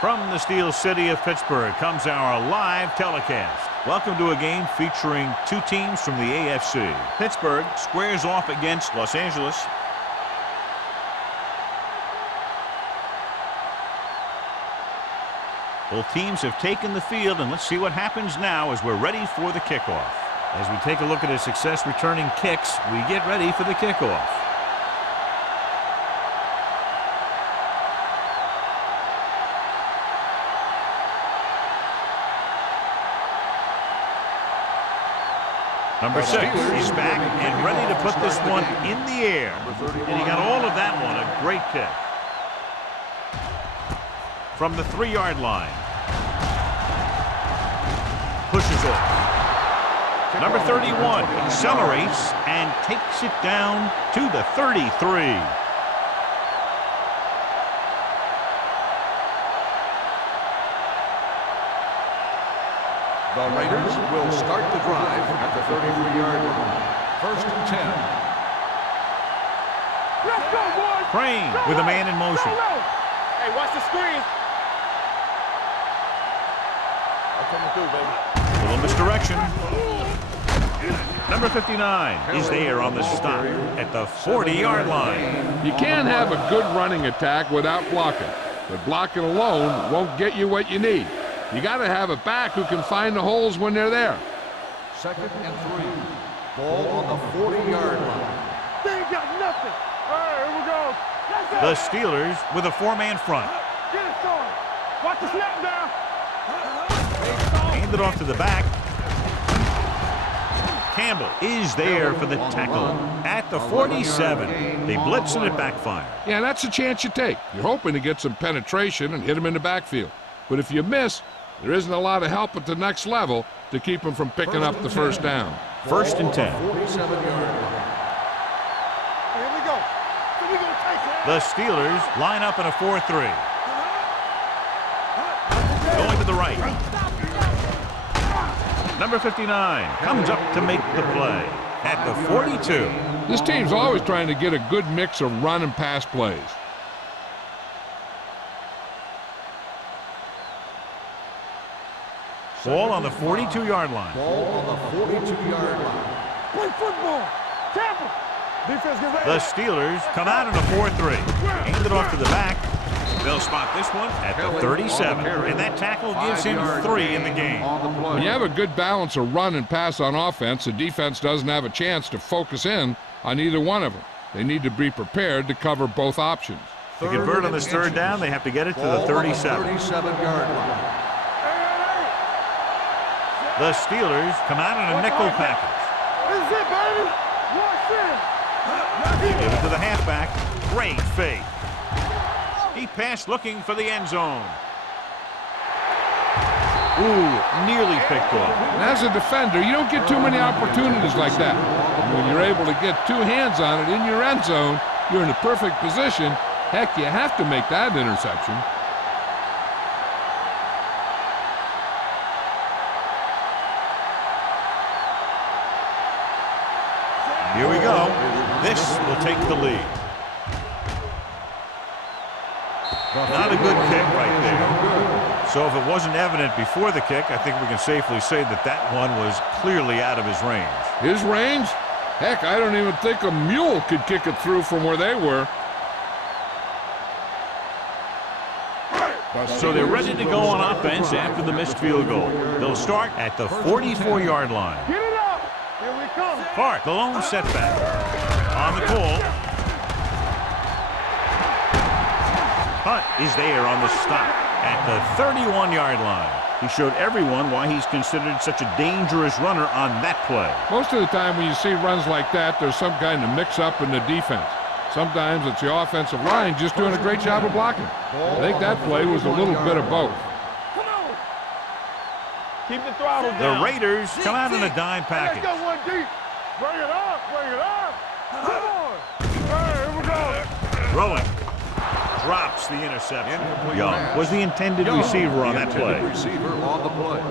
From the Steel City of Pittsburgh comes our live telecast. Welcome to a game featuring two teams from the AFC. Pittsburgh squares off against Los Angeles. Both teams have taken the field, and let's see what happens now as we're ready for the kickoff. As we take a look at his success returning kicks, we get ready for the kickoff. Number 6 is back and ready to put this one in the air. And he got all of that one, a great kick. From the 3-yard line. Pushes off. Number 31 accelerates and takes it down to the 33. The Raiders will start the drive at the 33-yard line. 1st and 10. Let's go, boys! Crane with a man in motion. Hey, watch the screen. I'm coming through, baby. A little misdirection. Number 59 is there on the stop at the 40-yard line. You can't have a good running attack without blocking, but blocking alone won't get you what you need. You got to have a back who can find the holes when they're there. 2nd and 3. Ball on the 40-yard line. They ain't got nothing. All right, here we go. Let's go. The Steelers with a 4-man front. Get it started. Watch the snap down. Hand it off to the back. Campbell is there for the tackle at the 47. They blitz and it backfires. Yeah, that's a chance you take. You're hoping to get some penetration and hit him in the backfield. But if you miss, there isn't a lot of help at the next level to keep him from picking up the first down. 1st and 10. 47-yard line. Here we go. So we're going to take it. The Steelers line up in a 4-3. Going to the right. Number 59 comes up to make the play at the 42. This team's always trying to get a good mix of run and pass plays. Ball on the 42-yard line. Ball on the 42-yard line. Play football. Tampa. Defense get ready. The Steelers come out in a 4-3. Hand it off to the back. They'll spot this one at the 37. And that tackle gives him 3 in the game. When you have a good balance of run and pass on offense, the defense doesn't have a chance to focus in on either one of them. They need to be prepared to cover both options. To convert on this 3rd down, they have to get it to the 37. 37-yard line. The Steelers come out in a nickel package. This is it, baby. Watch this. Give it to the halfback. Great fake. He passed looking for the end zone. Ooh, nearly picked off. And as a defender, you don't get too many opportunities like that. And when you're able to get 2 hands on it in your end zone, you're in a perfect position. Heck, you have to make that interception. Here we go. This will take the lead. Not a good kick right there. So if it wasn't evident before the kick, I think we can safely say that that one was clearly out of his range. His range? Heck, I don't even think a mule could kick it through from where they were. So they're ready to go on offense after the missed field goal. They'll start at the 44-yard line. Get it up. Here we come. Hart, the lone setback. On the call. Hunt is there on the stop at the 31-yard line. He showed everyone why he's considered such a dangerous runner on that play. Most of the time when you see runs like that, there's some kind of mix-up in the defense. Sometimes it's the offensive line just doing a great job of blocking. I think that play was a little bit of both. Come on. Keep the throttle down. The Raiders come out in a dime package. Let's go one deep. Bring it up. Bring it up. Come on. All right, here we go. Throwing. Drops the interception. Young was the intended receiver on that play. Receiver on the play.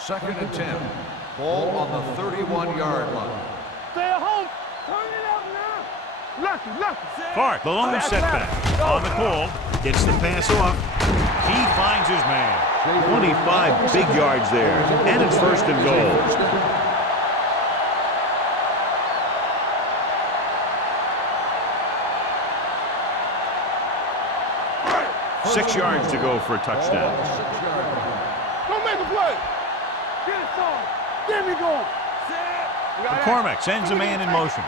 2nd and 10. Ball on the 31-yard line. Stay at home. Turn it up now. Lucky. Clark, the lone setback. On the call. Gets the pass off. He finds his man. 25 big yards there. And it's first and goal. 6 yards to go for a touchdown. Don't make a play. Get it, son. Get me going. McCormick sends a man in motion.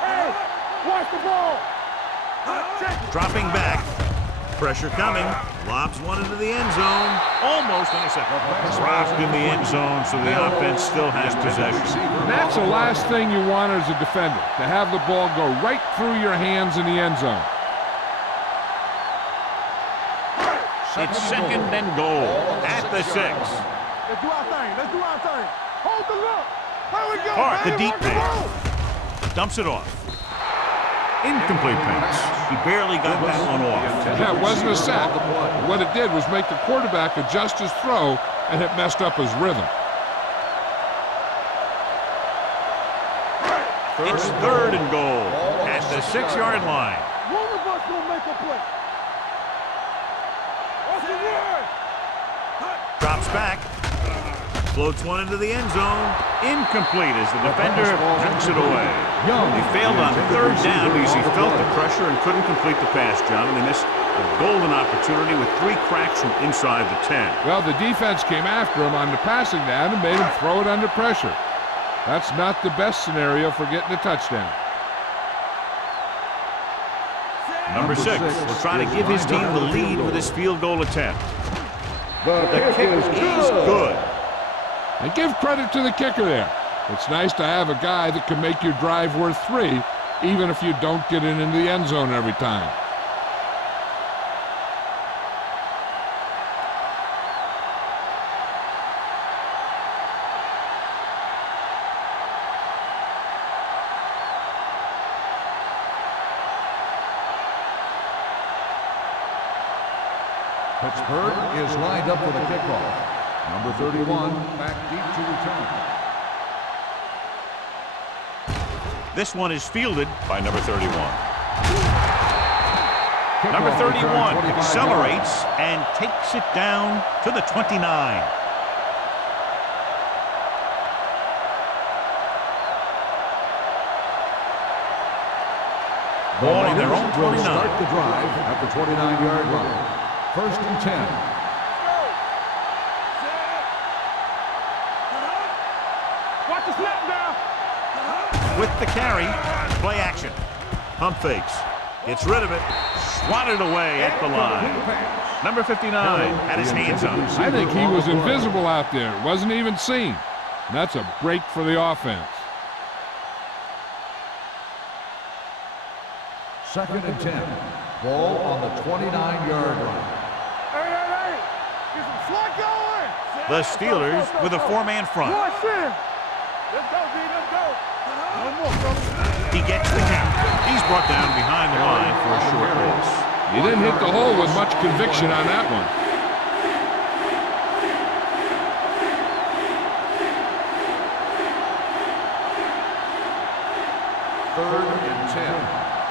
Hey, watch the ball. Dropping back. Pressure coming. Lobs one into the end zone. Almost intercepted. Dropped in the end zone, so the offense still has possession. That's the last thing you want as a defender, to have the ball go right through your hands in the end zone. It's second and goal at the 6. Let's do our thing. Hold the look. There we go. Hart, the man. deep Rock and roll. pass. Dumps it off. Incomplete pass. He barely got that one off. That wasn't a sack. What it did was make the quarterback adjust his throw, and it messed up his rhythm. It's third and goal at the 6-yard line. One of us will make a play. What's the word? Drops back. Floats one into the end zone. Incomplete as the defender knocks it away. He failed on third down because he felt the pressure and couldn't complete the pass, John, and they missed a golden opportunity with 3 cracks from inside the 10. Well, the defense came after him on the passing down and made him throw it under pressure. That's not the best scenario for getting a touchdown. Number 6 will try to give his team the lead with his field goal attempt. The kick is good. And give credit to the kicker there. It's nice to have a guy that can make your drive worth 3, even if you don't get it into the end zone every time. Pittsburgh is lined up for the kickoff. Number 31, back deep to return. This one is fielded by number 31. Kickoff Number 31 return, accelerates and takes it down to the 29. Ball on their own 29. Start the drive at the 29-yard line. First and 10. Watch the snap now. With the carry, play action. Pump fakes. Gets rid of it. Swatted away at the line. Number 59 had his hands on it. I think he was invisible out there. Wasn't even seen. And that's a break for the offense. Second and 10. Ball on the 29-yard line. Hey. Get some slot going. The Steelers with a 4-man front. Let's go, D. Let's go. No more, bro. He gets the count. He's brought down behind the line for a short loss. He didn't hit the hole with much conviction on that one. Third and 10.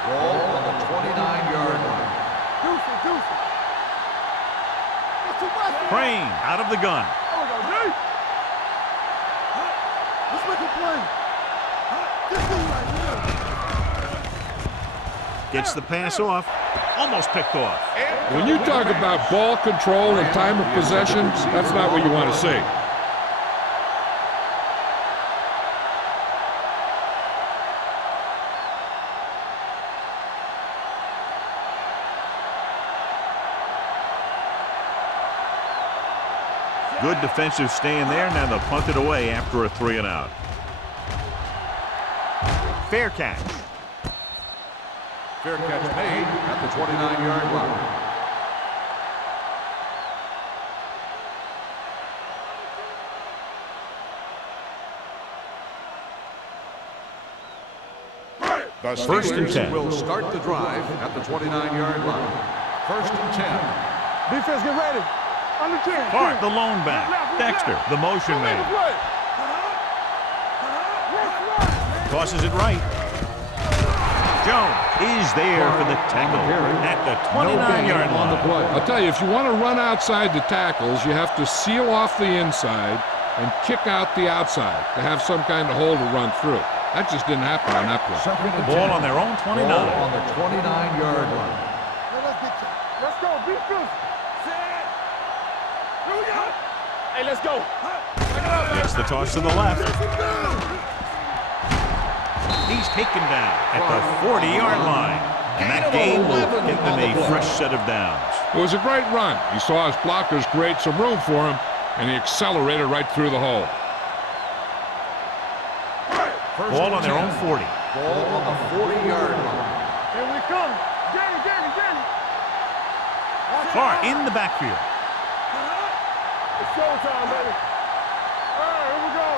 Ball on the 29-yard line. Deuce. That's too much. Crane out of the gun. There we go, D. Let's make a play. This thing right here. Gets the pass off. Almost picked off. When you talk about ball control and time of possession, that's not what you want to see. Good defensive stand there. Now they'll punt it away after a 3-and-out. Fair catch. Fair catch made at the 29-yard line. The First and 10. will start the drive at the 29-yard line. First and 10. Defense, get ready. Under 10. Clark, the lone back. Dexter, the motion man. Tosses it right. Jones is there for the tackle at the 29-yard line. I'll tell you, if you want to run outside the tackles, you have to seal off the inside and kick out the outside to have some kind of hole to run through. That just didn't happen on that play. Ball on their own 29. Ball on the 29-yard line. Let's go. Be good. Here we go. Hey, let's go. Gets the toss to the left. He's taken down at the 40-yard line. And that gain will get them a fresh set of downs. It was a great run. He saw his blockers create some room for him, and he accelerated right through the hole. Ball on their own 40. Ball on the 40-yard line. Here we come. Get it. Clark in the backfield. It's showtime, baby. All right, here we go.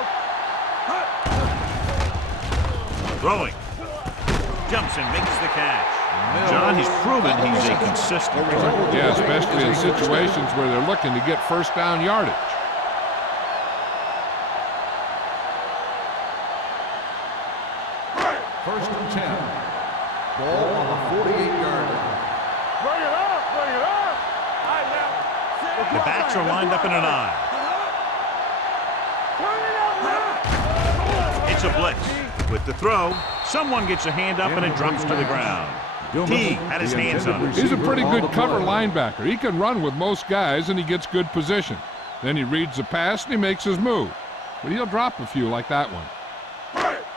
Throwing. Jumps and makes the catch. John, he's proven he's a consistent target. Yeah, especially in situations where they're looking to get first down yardage. First and 10. Ball on the 48-yard line. Bring it up. All right, now. The backs are lined up in an I. Turn it up, man. It's a blitz. With the throw, someone gets a hand up and it drops to the ground. T had his hands on it. He's a pretty good cover linebacker. He can run with most guys, and he gets good position. Then he reads the pass, and he makes his move. But he'll drop a few like that one.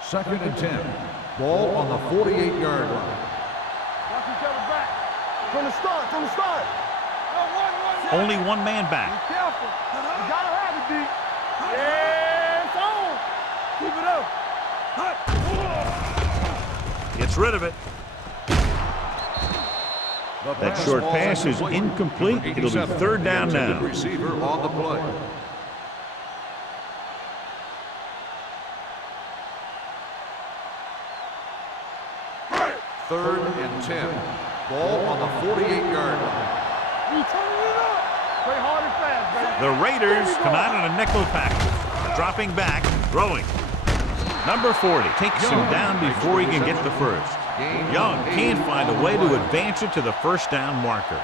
Second and 10. Ball on the 48-yard line. Watch each other back. From the start. No, Only one man back. Be careful. You gotta have it, D. Yeah, it's on. Keep it up. Gets rid of it. That short pass is incomplete. It'll be third down now. Receiver on the play. Third and 10. Ball on the 48-yard line. You turn it up. Play hard and fast, baby. The Raiders come out in a nickel package. Dropping back, throwing. Number 40 takes him down before he can get the first. Young can't find a way to advance it to the first down marker.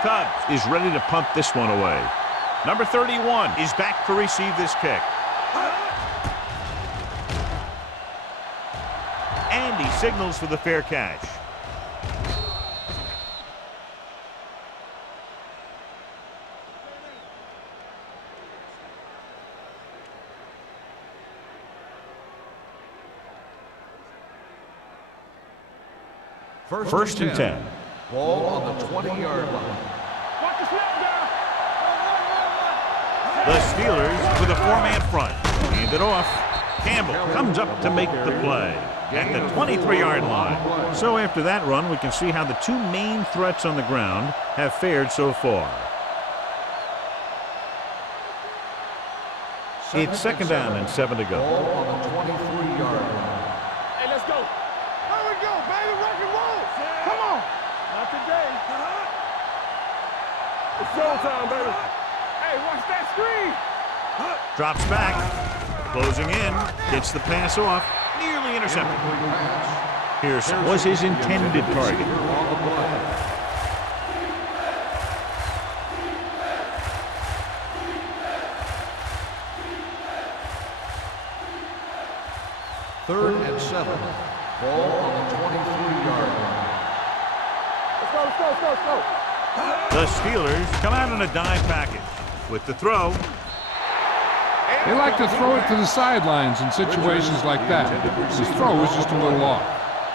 Tubbs is ready to punt this one away. Number 31 is back to receive this kick. And he signals for the fair catch. First and 10. Ball on the 20-yard line. Watch the snap down. The Steelers with a four-man front. Hand it off. Campbell comes up to make the play at the 23-yard line. So after that run, we can see how the two main threats on the ground have fared so far. It's second down and 7 to go. Ball on the 23-yard line. Hey, let's go. Here we go, baby. Rock and roll. Come on. Not today. It's showtime, baby. Hey, watch that screen. Drops back. Closing in. Gets the pass off. Nearly intercepted. Pearson was his intended target. On the play. Third and 7. Ball on the 23-yard line. Let's go. The Steelers come out in a dime package. With the throw, They like to throw it to the sidelines in situations like that. His throw was just a little off.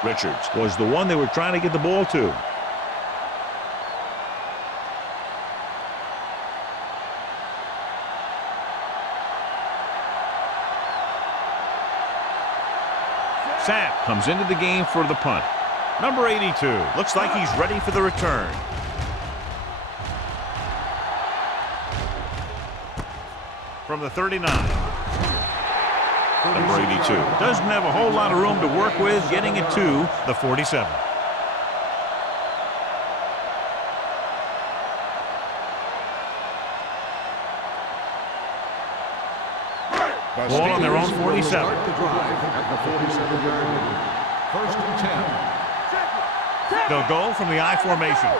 Richards was the one they were trying to get the ball to. Sapp comes into the game for the punt. Number 82 looks like he's ready for the return. From the 39. Number 82. Doesn't have a whole lot of room to work with, getting it to the 47. Ball on their own 47. Start the drive at the 47-yard line. 1st and 10. They'll go from the I formation.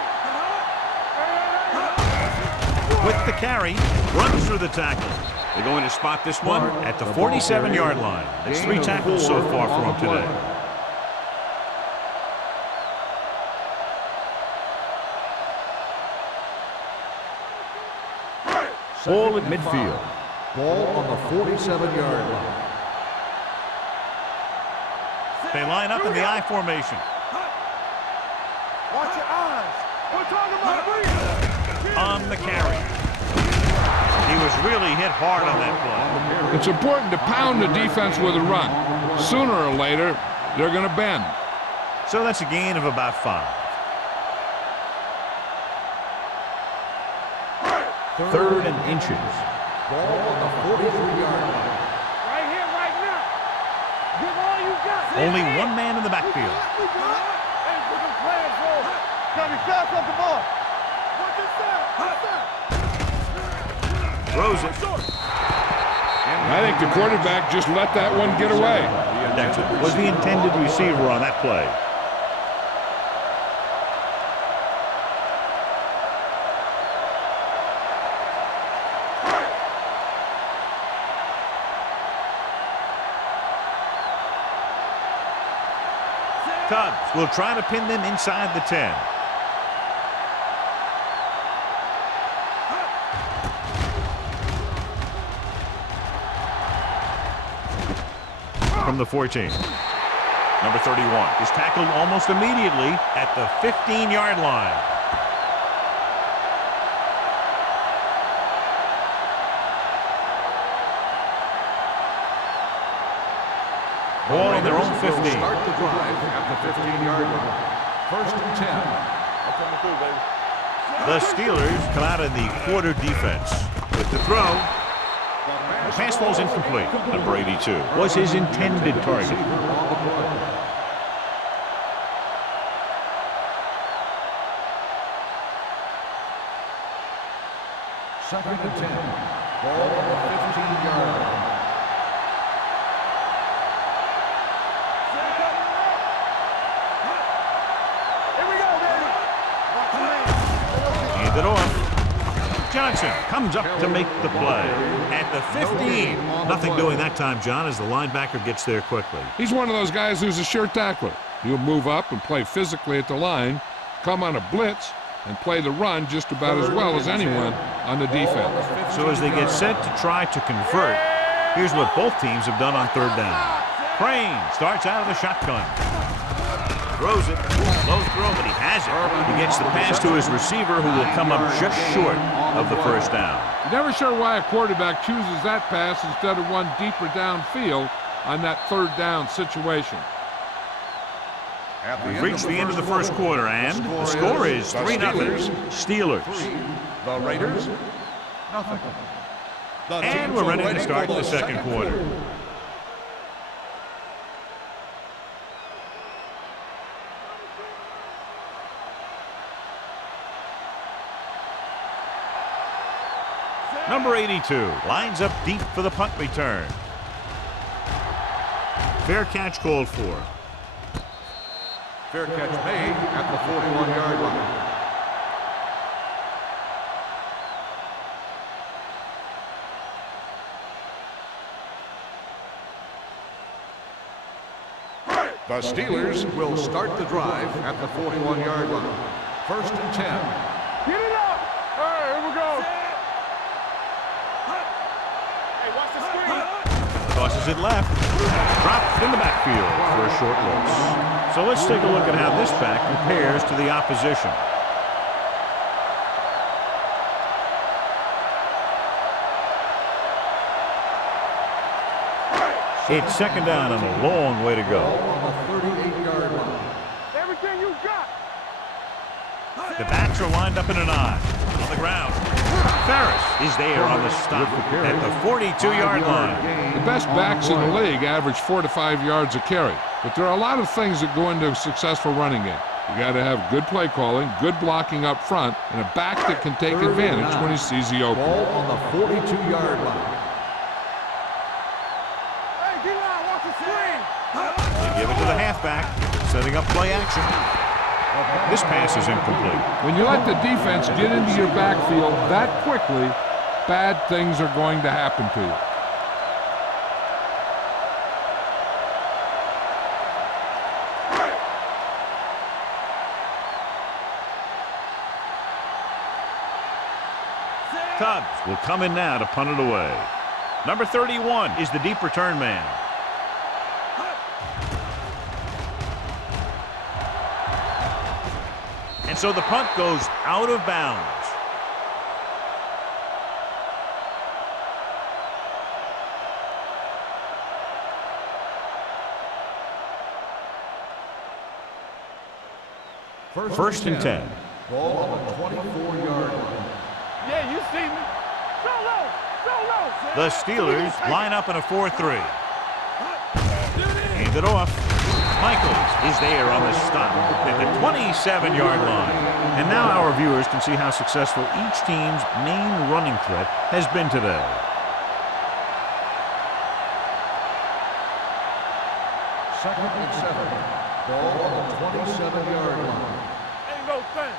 With the carry, runs through the tackle. They're going to spot this one at the 47-yard line. That's 3 tackles so far for him today. Ball at midfield. Ball on the 47-yard line. They line up in the I formation. Watch your eyes. We're talking about breathing. On the carry. He was really hit hard on that play. It's important to pound the defense with a run. Sooner or later, they're going to bend. So that's a gain of about 5. 3rd and inches. Ball on the 43-yard line. Right here, right now. Give all you got. Only one man in the backfield. Hey, put them plans roll. Gotta be fast off the ball. What this that? What's that? Throws it. I think the quarterback just let that one get away. That was the intended receiver on that play. Cubs will try to pin them inside the 10. From the 14. Number 31 is tackled almost immediately at the 15-yard line. Ball on their own 15. Start the drive at the 15-yard line. 1st and 10. The Steelers come out in the quarter defense. With the throw, the pass falls incomplete. Number 82 was his intended target. Second and 10. Ball on the 15-yard line. Hand it off. Johnson comes up to make the play. At the 15. Nothing doing that time, John, as the linebacker gets there quickly. He's one of those guys who's a sure tackler. He'll move up and play physically at the line, come on a blitz, and play the run just about as well as anyone on the defense. So as they get set to try to convert, here's what both teams have done on 3rd down. Crane starts out of the shotgun. Throws it. Low throw, but he has it. He gets the pass to his receiver, who will come up just short of the 1st down. Never sure why a quarterback chooses that pass instead of one deeper downfield on that 3rd down situation. We've reached the end of the 1st quarter, and the score is 3-0 Steelers. The Raiders, nothing. And we're ready to start the 2nd quarter. Number 82 lines up deep for the punt return. Fair catch called for. Fair catch made at the 41-yard line. The Steelers will start the drive at the 41-yard line. 1st and 10. Get it up. All right, here we go. Hey, watch the screen. Tosses it left. Dropped in the backfield for a short loss. So let's take a look at how this back compares to the opposition. It's 2nd down and a long way to go. On the 38-yard line. Everything you got. The backs are lined up in an I. On the ground. Ferris is there on the stop at the 42-yard line. The best backs in the league average 4 to 5 yards a carry. But there are a lot of things that go into a successful running game. You got to have good play calling, good blocking up front, and a back that can take advantage when he sees the opening. Ball on the 42-yard line. Hey, D-line, watch the screen. They give it to the halfback, setting up play action. This pass is incomplete. When you let the defense get into your backfield that quickly, bad things are going to happen to you. Tubbs will come in now to punt it away. Number 31 is the deep return man. And so the punt goes out of bounds. First and 10. Ball on the 24-yard line. Yeah, you see me. The Steelers line up in a 4-3. Hand it off. Michaels is there on the stop at the 27-yard line. And now our viewers can see how successful each team's main running threat has been today. Second and 7. Ball on the 27-yard line. Ain't no thing.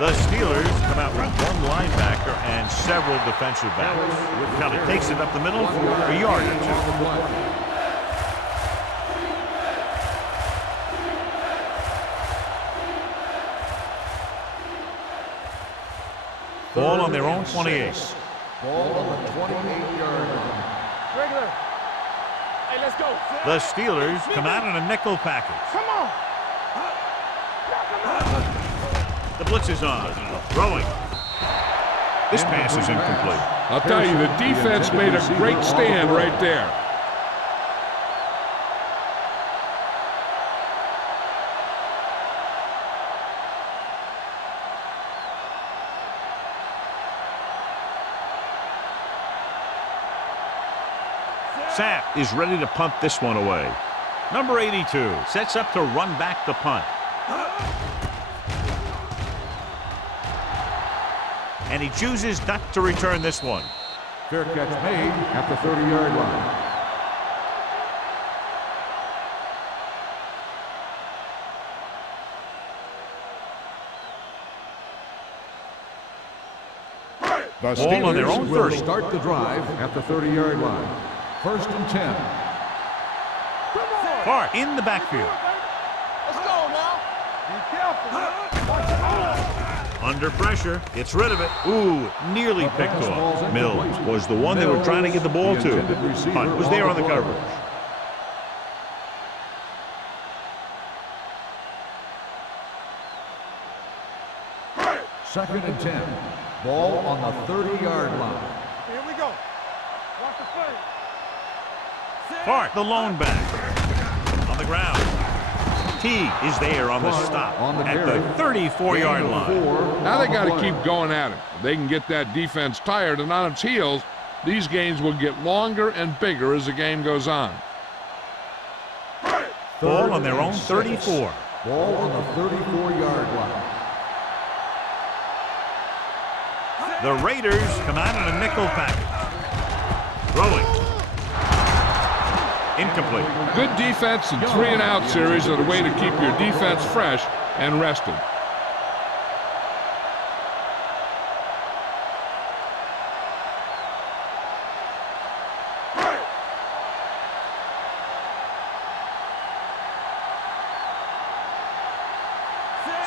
The Steelers come out with one linebacker and several defensive backs. Kelly takes it up the middle for a yard or two. Ball on their own 28. Ball on the 28-yard line. Regular. Hey, let's go. The Steelers come out in a nickel package. Come on. The blitz is on. Throwing. This pass is incomplete. I'll tell you, the defense made a great stand right there. Sapp is ready to punt this one away. Number 82 sets up to run back the punt. And he chooses not to return this one. Fair catch made at the 30-yard line. The Ball on their Steelers own will 30. start the drive at the 30-yard line. First and 10. Hart in the backfield. Let's go now. Be careful. Watch it all. Under pressure, gets rid of it. Ooh, nearly picked off. Mills was the one they were trying to get the ball to. Hunt was there on the coverage. Second and 10. Ball on the 30-yard line. Here we go. Watch the play. Hart, the lone back. On the ground. T is there on the stop at the 34-yard line. Now they got to keep going at it. If they can get that defense tired and on its heels, these games will get longer and bigger as the game goes on. Ball on their own 34. Ball on the 34-yard line. The Raiders come out in a nickel package. Throwing. Incomplete. Good defense and 3-and-out series are the way to keep your defense fresh and rested.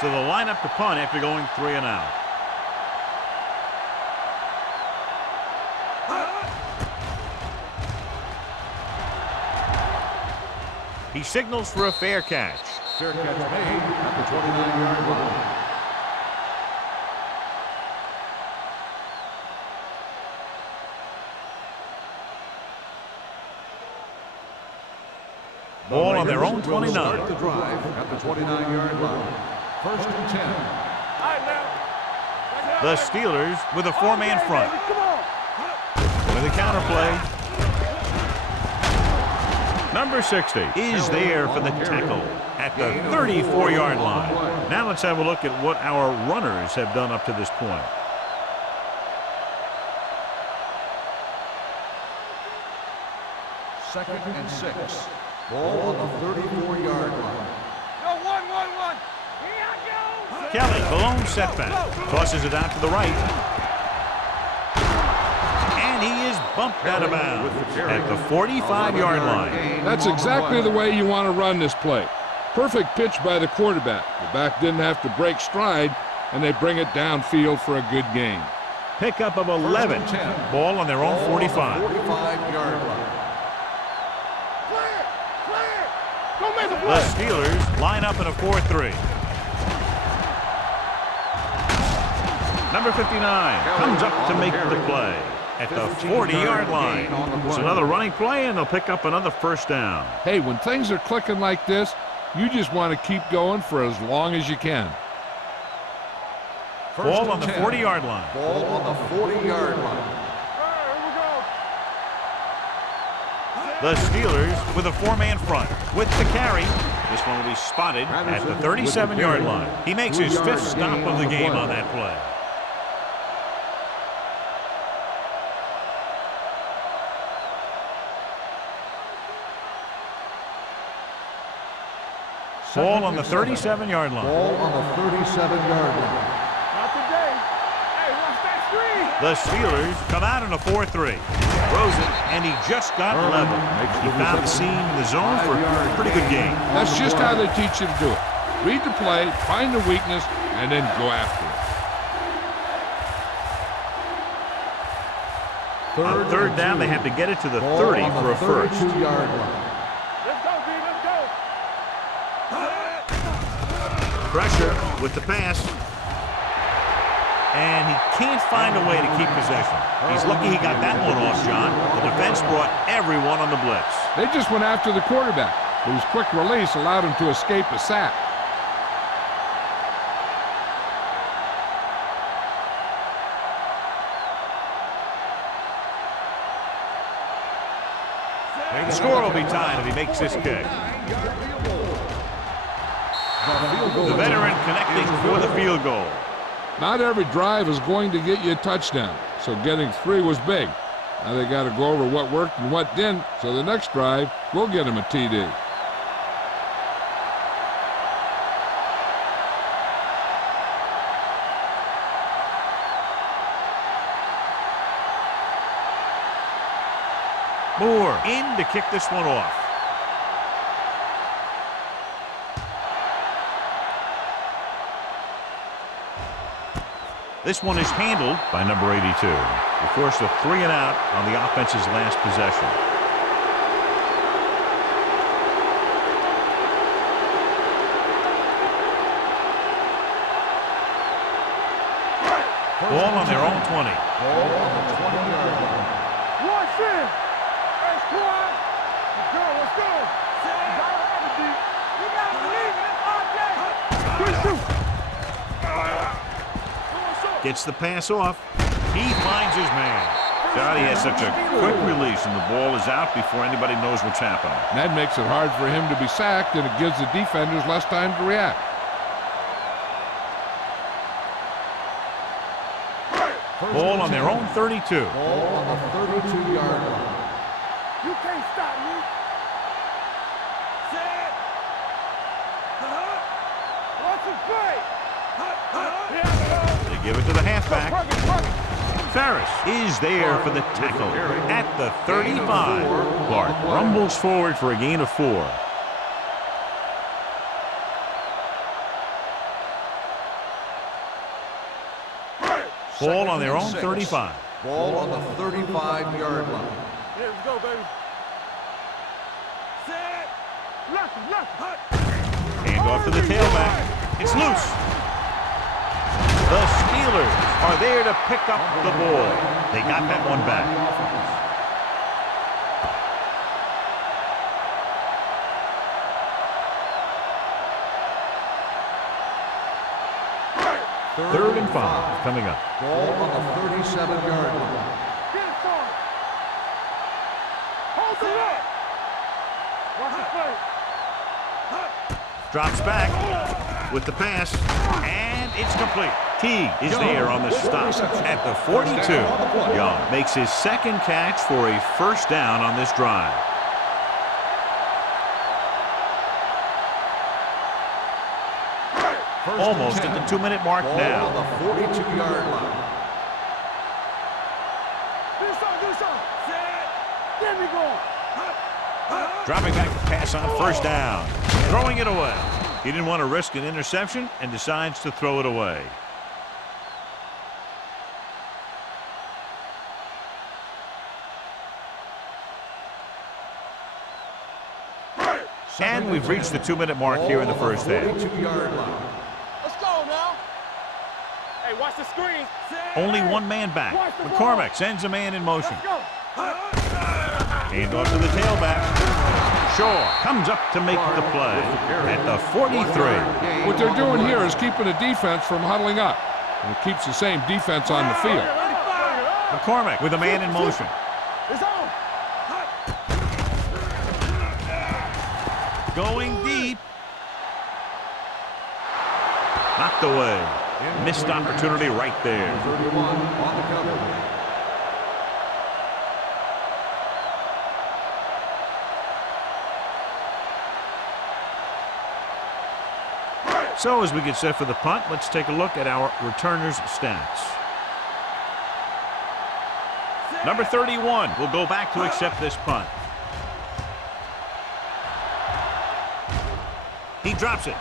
So they'll line up to punt after going 3-and-out. He signals for a fair catch. Fair catch made at the 29-yard line. Ball on their own 29. Start the drive at the 29-yard line. First and 10. All right, now. The Steelers with a four-man front. Come on. With a counterplay. Number 60 is there for the tackle at the 34-yard line. Now let's have a look at what our runners have done up to this point. Second and 6. Ball on the 34-yard line. Go, 1. Here I go. Kelly, Cologne setback. Tosses it out to the right. And he is bumped out of bounds at the 45-yard line. That's exactly the way you want to run this play. Perfect pitch by the quarterback. The back didn't have to break stride, and they bring it downfield for a good gain. Pickup of 11. Ball on their own 45. 45-yard line. Clear. Don't make a The play. Steelers line up in a 4-3. Number 59 comes up to make the play at the 40-yard line. It's another running play, and they'll pick up another first down. Hey, when things are clicking like this, you just want to keep going for as long as you can. Ball on the 40-yard line. Ball on the 40-yard line. The Steelers with a four-man front. With the carry, this one will be spotted at the 37-yard line. He makes his fifth stop of the game on that play. Ball on the 37-yard line. Ball on the 37-yard line. Not today. Hey, watch that screen. The Steelers come out in a 4-3. Throws it, and he just got level. He found the seam in the zone for a pretty good game. That's just how they teach you to do it. Read the play, find the weakness, and then go after it. On third down, they have to get it to the 30 for a first. 32-yard line. Let's go, D. Let's go. Pressure with the pass. And he can't find a way to keep possession. He's lucky he got that one off, John. The defense brought everyone on the blitz. They just went after the quarterback, whose quick release allowed him to escape a sack. The score will be tied if he makes this kick. The veteran connecting for the field goal. Not every drive is going to get you a touchdown, so getting 3 was big. Now they got to go over what worked and what didn't, so the next drive will get him a TD. Moore in to kick this one off. This one is handled by number 82. They forced a 3 and out on the offense's last possession. Ball on their own 20. Ball on the 20-yard line. Watch in. Hey, squad. Let's go. Let's go. You got to have it, D. You got to believe it. It's our day. Good shoot. Gets the pass off. He finds his man. God, he has such a quick release, and the ball is out before anybody knows what's happening. That makes it hard for him to be sacked, and it gives the defenders less time to react. Ball on their own 32. Ball on the 32-yard line. You can't stop me. Set. Watch it play. They give it to the halfback. Ferris is there for the tackle at the 35. Clark rumbles forward for a gain of 4. Ball on their own 35. Ball on the 35-yard line. Yeah, let's go, baby. Set. Left. Hand off to the tailback. It's loose. The Steelers are there to pick up the ball. They got that one back. 3rd and 5 coming up. Ball on the 37-yard line. Get it started. Hold the look. Watch the play. Drops back with the pass, and it's complete. Teague is there on the stop at the 42. Young makes his 2nd catch for a 1st down on this drive. Almost at the 2-minute mark now. On the 42-yard line. Do something. Get me going. Dropping back to pass on 1st down. Throwing it away. He didn't want to risk an interception and decides to throw it away. And we've reached the 2-minute mark here in the 1st half. 42-yard line. Let's go now. Hey, watch the screen. Only one man back. McCormick sends a man in motion. Let's go. Hand off to the tailback. Shaw comes up to make the play at the 43. What they're doing here is keeping the defense from huddling up. And it keeps the same defense on the field. McCormick with a man in motion. It's on. Going deep. Knocked away. Missed opportunity right there. 31 on the cover. So as we get set for the punt, let's take a look at our returners' stats. Number 31 will go back to accept this punt. He drops it.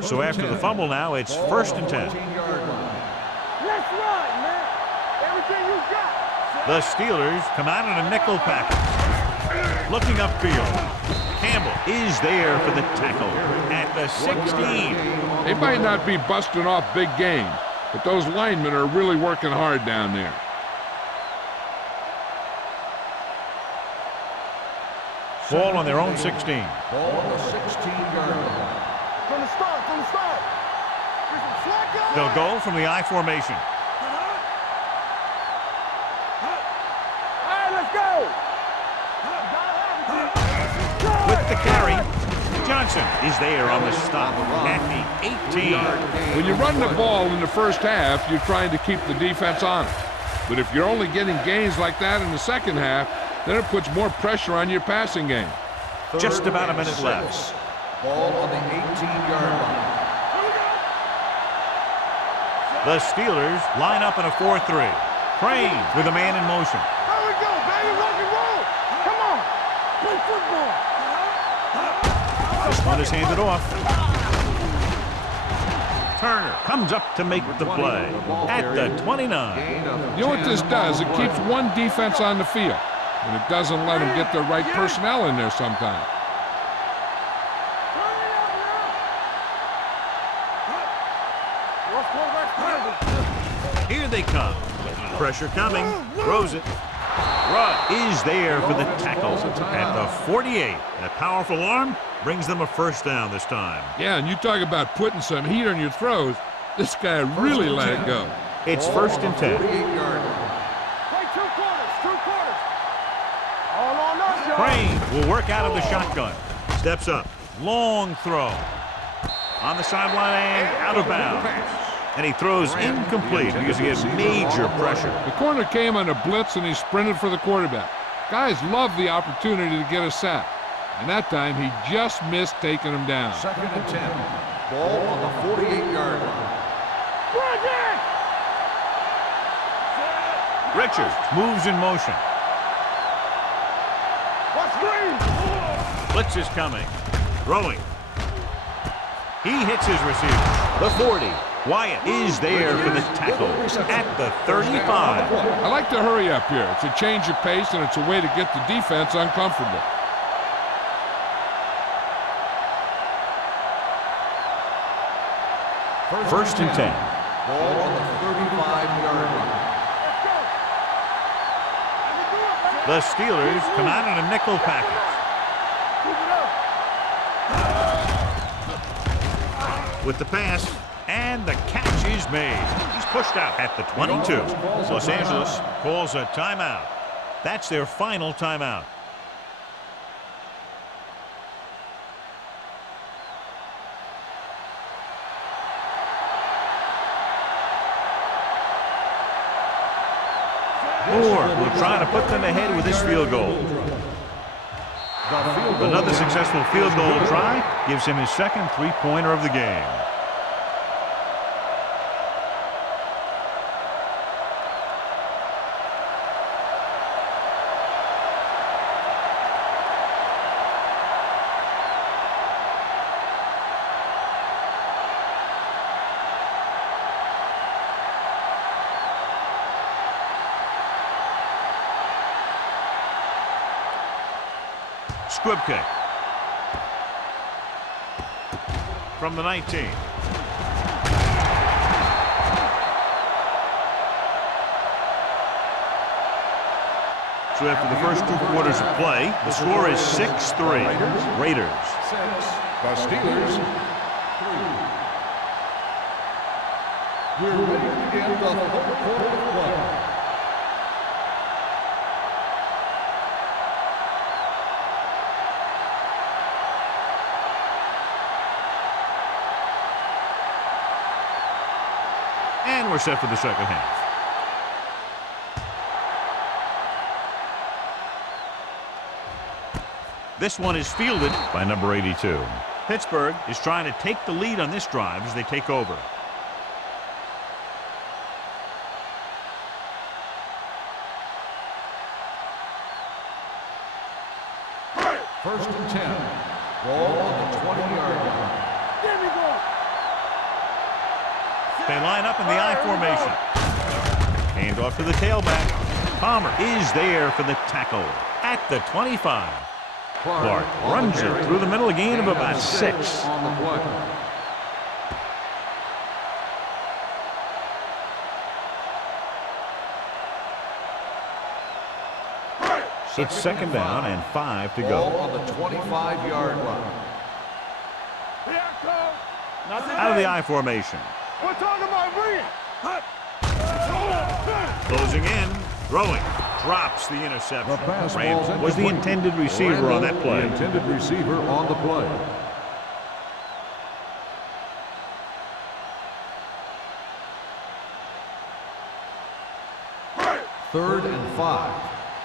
So after the fumble now, it's 1st and 10. Let's run, man. Everything you got. The Steelers come out in a nickel package. Looking upfield. Campbell is there for the tackle at the 16. They might not be busting off big games, but those linemen are really working hard down there. Ball on their own 16. Ball on the 16-yard line. From the start. They'll go from the I formation. All right, let's go. With the carry, Johnson is there on the stop at the 18. When you run the ball in the 1st half, you're trying to keep the defense on it. But if you're only getting gains like that in the 2nd half, then it puts more pressure on your passing game. Just about a minute left. Ball on the 18-yard line. The Steelers line up in a 4-3. Crane with a man in motion. There we go, baby. Rock and roll. Come on. Play football. This one is handed off. Turner comes up to make the play at the 29. You know what this does? It keeps one defense on the field, and it doesn't let them get the right personnel in there sometimes. Here they come. Pressure coming. Throws it. Rudd is there for the tackle at the 48. And a powerful arm brings them a 1st down this time. Yeah, and you talk about putting some heat on your throws. This guy really let it go. It's 1st and 10. 48-yard line. Play 2 quarters. All on us, y'all. Crane will work out of the shotgun. Steps up. Long throw. On the sideline and out of bounds. And he throws incomplete because he has major pressure. The corner came on a blitz, and he sprinted for the quarterback. Guys love the opportunity to get a sack. And that time, he just missed taking him down. 2nd and 10. Ball on the 48-yard line. Richards moves in motion. What's green? Blitz is coming. Throwing. He hits his receiver. The 40. Wyatt is there for the tackle at the 35. I like to hurry up here. It's a change of pace, and it's a way to get the defense uncomfortable. First and 10. Ball on the 35-yard line. The Steelers come out in a nickel package. With the pass, and the catch is made. He's pushed out at the 22. Los Angeles calls a timeout. That's their final timeout. Moore will try to put them ahead with this field goal. Another successful field goal try gives him his second three-pointer of the game. Squib kick from the 19. So after the first 2 quarters of play, the score is 6-3. Raiders. 6. The Steelers 3. We're ready to begin the third quarter of play. And we're set for the second half. This one is fielded by number 82. Pittsburgh is trying to take the lead on this drive as they take over. First and 10. Ball on the 20-yard line. There we go. They line up in the I formation. Hand off to the tailback. Palmer is there for the tackle at the 25. Clark runs it through the middle, a gain of about 6. On the play. It's second down and 5 to go. Ball on the 25-yard line. Here I come. Out of the I formation. We're talking about bringing. Closing in, throwing, drops the interception. The pass Randall ball's was the incomplete. intended receiver on that play. The intended receiver on the play. Third and 5.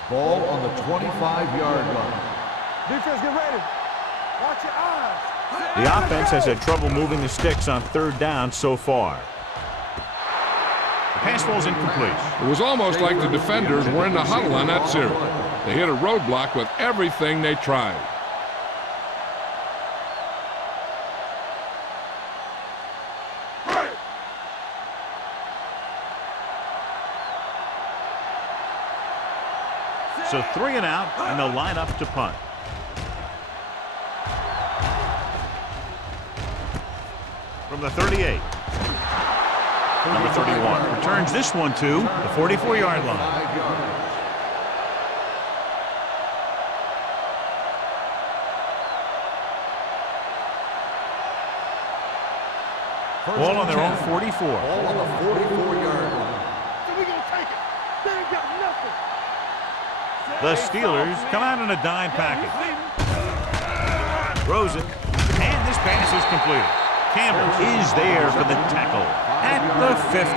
Ball on the 25-yard line. Defense, get ready. Watch your eyes. The offense has had trouble moving the sticks on third down so far. The pass ball's incomplete. It was almost like the defenders were in the huddle on that series. They hit a roadblock with everything they tried. So 3 and out, and they'll line up to punt. From the 38. Number 31 returns this one to the 44-yard line. 5 yards. Ball on their own 44. Ball on the 44-yard line. So we gonna take it. They ain't got nothing. The Steelers come out in a dime package. Throws it, and this pass is completed. Campbell is there for the tackle at the 50.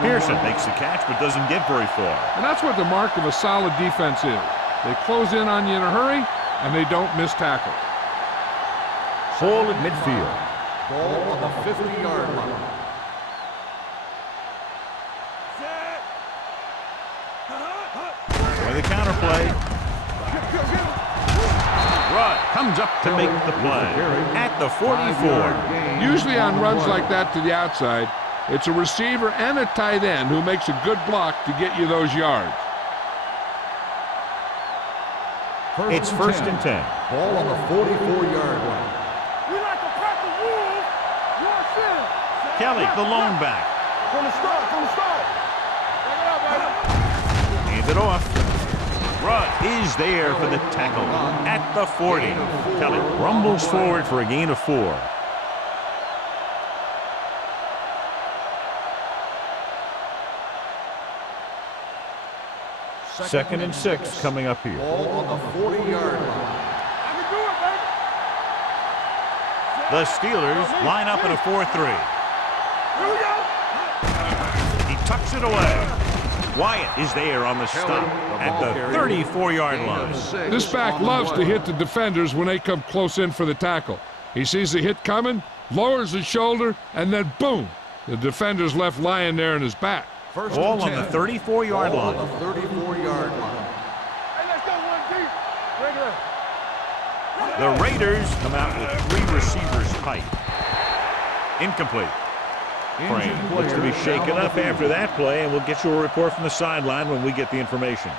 Pearson makes the catch but doesn't get very far. And that's what the mark of a solid defense is. They close in on you in a hurry, and they don't miss tackle. Ball at midfield. Ball on the 50-yard line. For the counter play. Rudd comes up to make the play at the 44. Usually on runs like that to the outside, it's a receiver and a tight end who makes a good block to get you those yards. It's first and 10. Ball on the 44-yard line. We like to pack the wolves. Watch this. Kelly, the lone back. From the start, from the start. Back it up, baby. Hands it off. Rudd is there for the tackle at the 40. Kelly rumbles forward for a gain of 4. Second and 6 coming up here. Ball on the 40-yard line. I can do it, baby. The Steelers line up in a 4-3. Here we go. He tucks it away. Wyatt is there on the stop at the 34-yard line. This back loves to hit the defenders when they come close in for the tackle. He sees the hit coming, lowers his shoulder, and then boom, the defender's left lying there in his back. First Ball on and the 10. 34-yard Ball line. on the 34-yard line. Hey, let's go one deep. Bring it up. The Raiders come out with 3 receivers tight. Incomplete. Frame looks to be shaken up after that play, and we'll get you a report from the sideline when we get the information.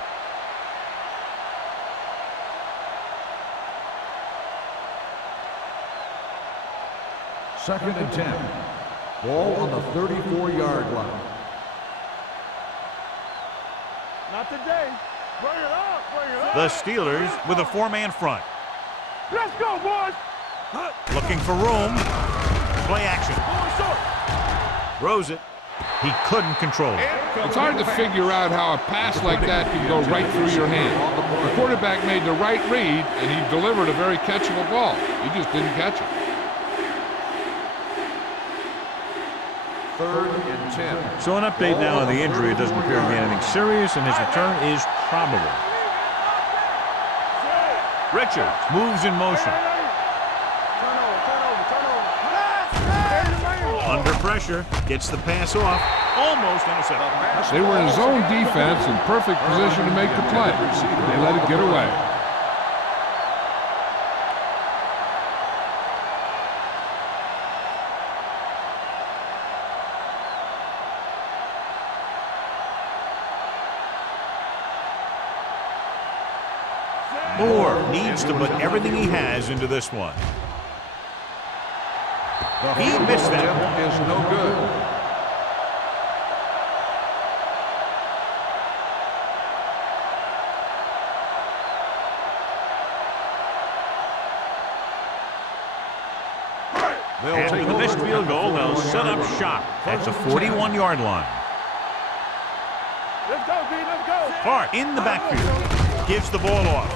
Second and 10. Ball on the 34-yard line. Not today. Bring it up. Bring it up. The Steelers with a 4-man front. Let's go, boys. Looking for room. Play action. Throws it. He couldn't control it. It's hard to figure out how a pass like that can go right through your hand. The quarterback made the right read, and he delivered a very catchable ball. He just didn't catch it. Third and 10. So an update now on the injury. It doesn't appear to be anything serious, and his return is probable. Richards moves in motion. Under pressure, gets the pass off, almost intercepted. They were in zone defense in perfect position to make the play. They let it get away. Moore needs to put everything he has into this one. He missed that one. Is no good. After the missed field goal, they'll set up shop at the 41-yard line. Let's go, B. Let's go. Hart in the backfield. Gives the ball off.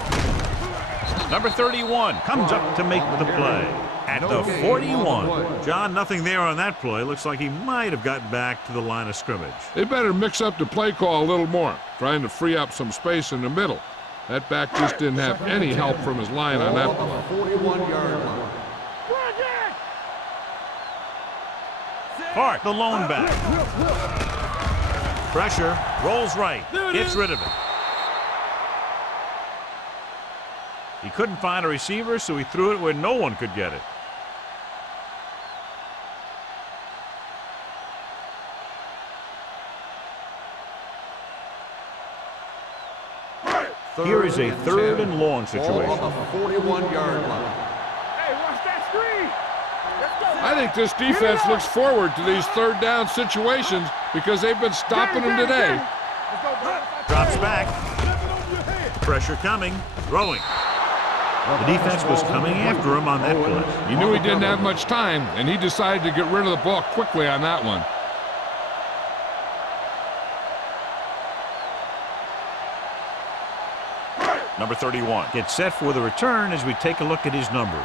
Number 31 comes up to make the play at the 41. John, nothing there on that play. Looks like he might have gotten back to the line of scrimmage. They better mix up the play call a little more, trying to free up some space in the middle. That back just didn't have any help from his line on that play. 41-yard line. Hart, the lone back. Pressure, rolls right, gets rid of it. He couldn't find a receiver, so he threw it where no one could get it. Here is a 3rd and long situation. Ball on the 41-yard line. Hey, watch that screen. Let's go. I think this defense looks forward to these 3rd down situations because they've been stopping them today. Let's go, bro. Drops back. Pressure coming. Throwing. The defense was coming after him on that play. He knew he didn't have much time, and he decided to get rid of the ball quickly on that one. Number 31 gets set for the return as we take a look at his numbers.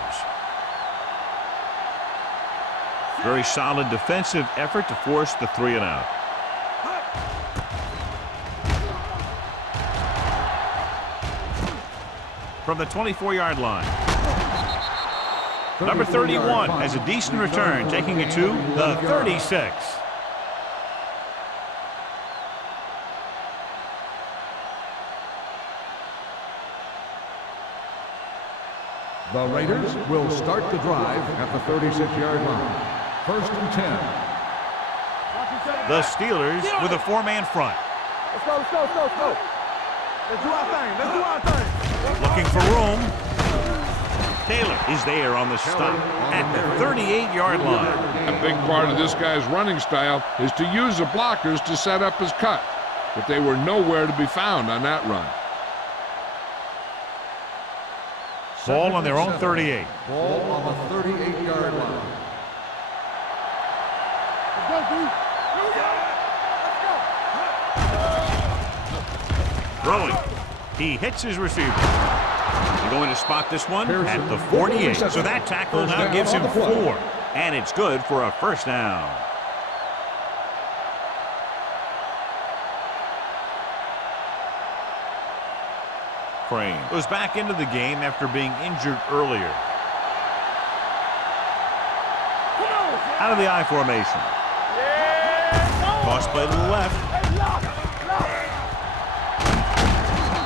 Very solid defensive effort to force the 3 and out. From the 24-yard line. Number 31 has a decent return, taking it to the 36. The Raiders will start the drive at the 36-yard line. 1st and 10. The Steelers with a 4-man front. Let's go, let's go, let's go, let's go. Let's do our thing. Let's do our thing. Looking for room. Taylor is there on the stop at the 38-yard line. A big part of this guy's running style is to use the blockers to set up his cut, but they were nowhere to be found on that run. Ball on their own 38. Ball on the 38-yard line. Let's go, dude. Here we go. Throwing. He hits his receiver. They're going to spot this one at the 48. So that tackle now gives him 4. And it's good for a first down. Crane goes back into the game after being injured earlier. Out of the I formation. Toss play to the left.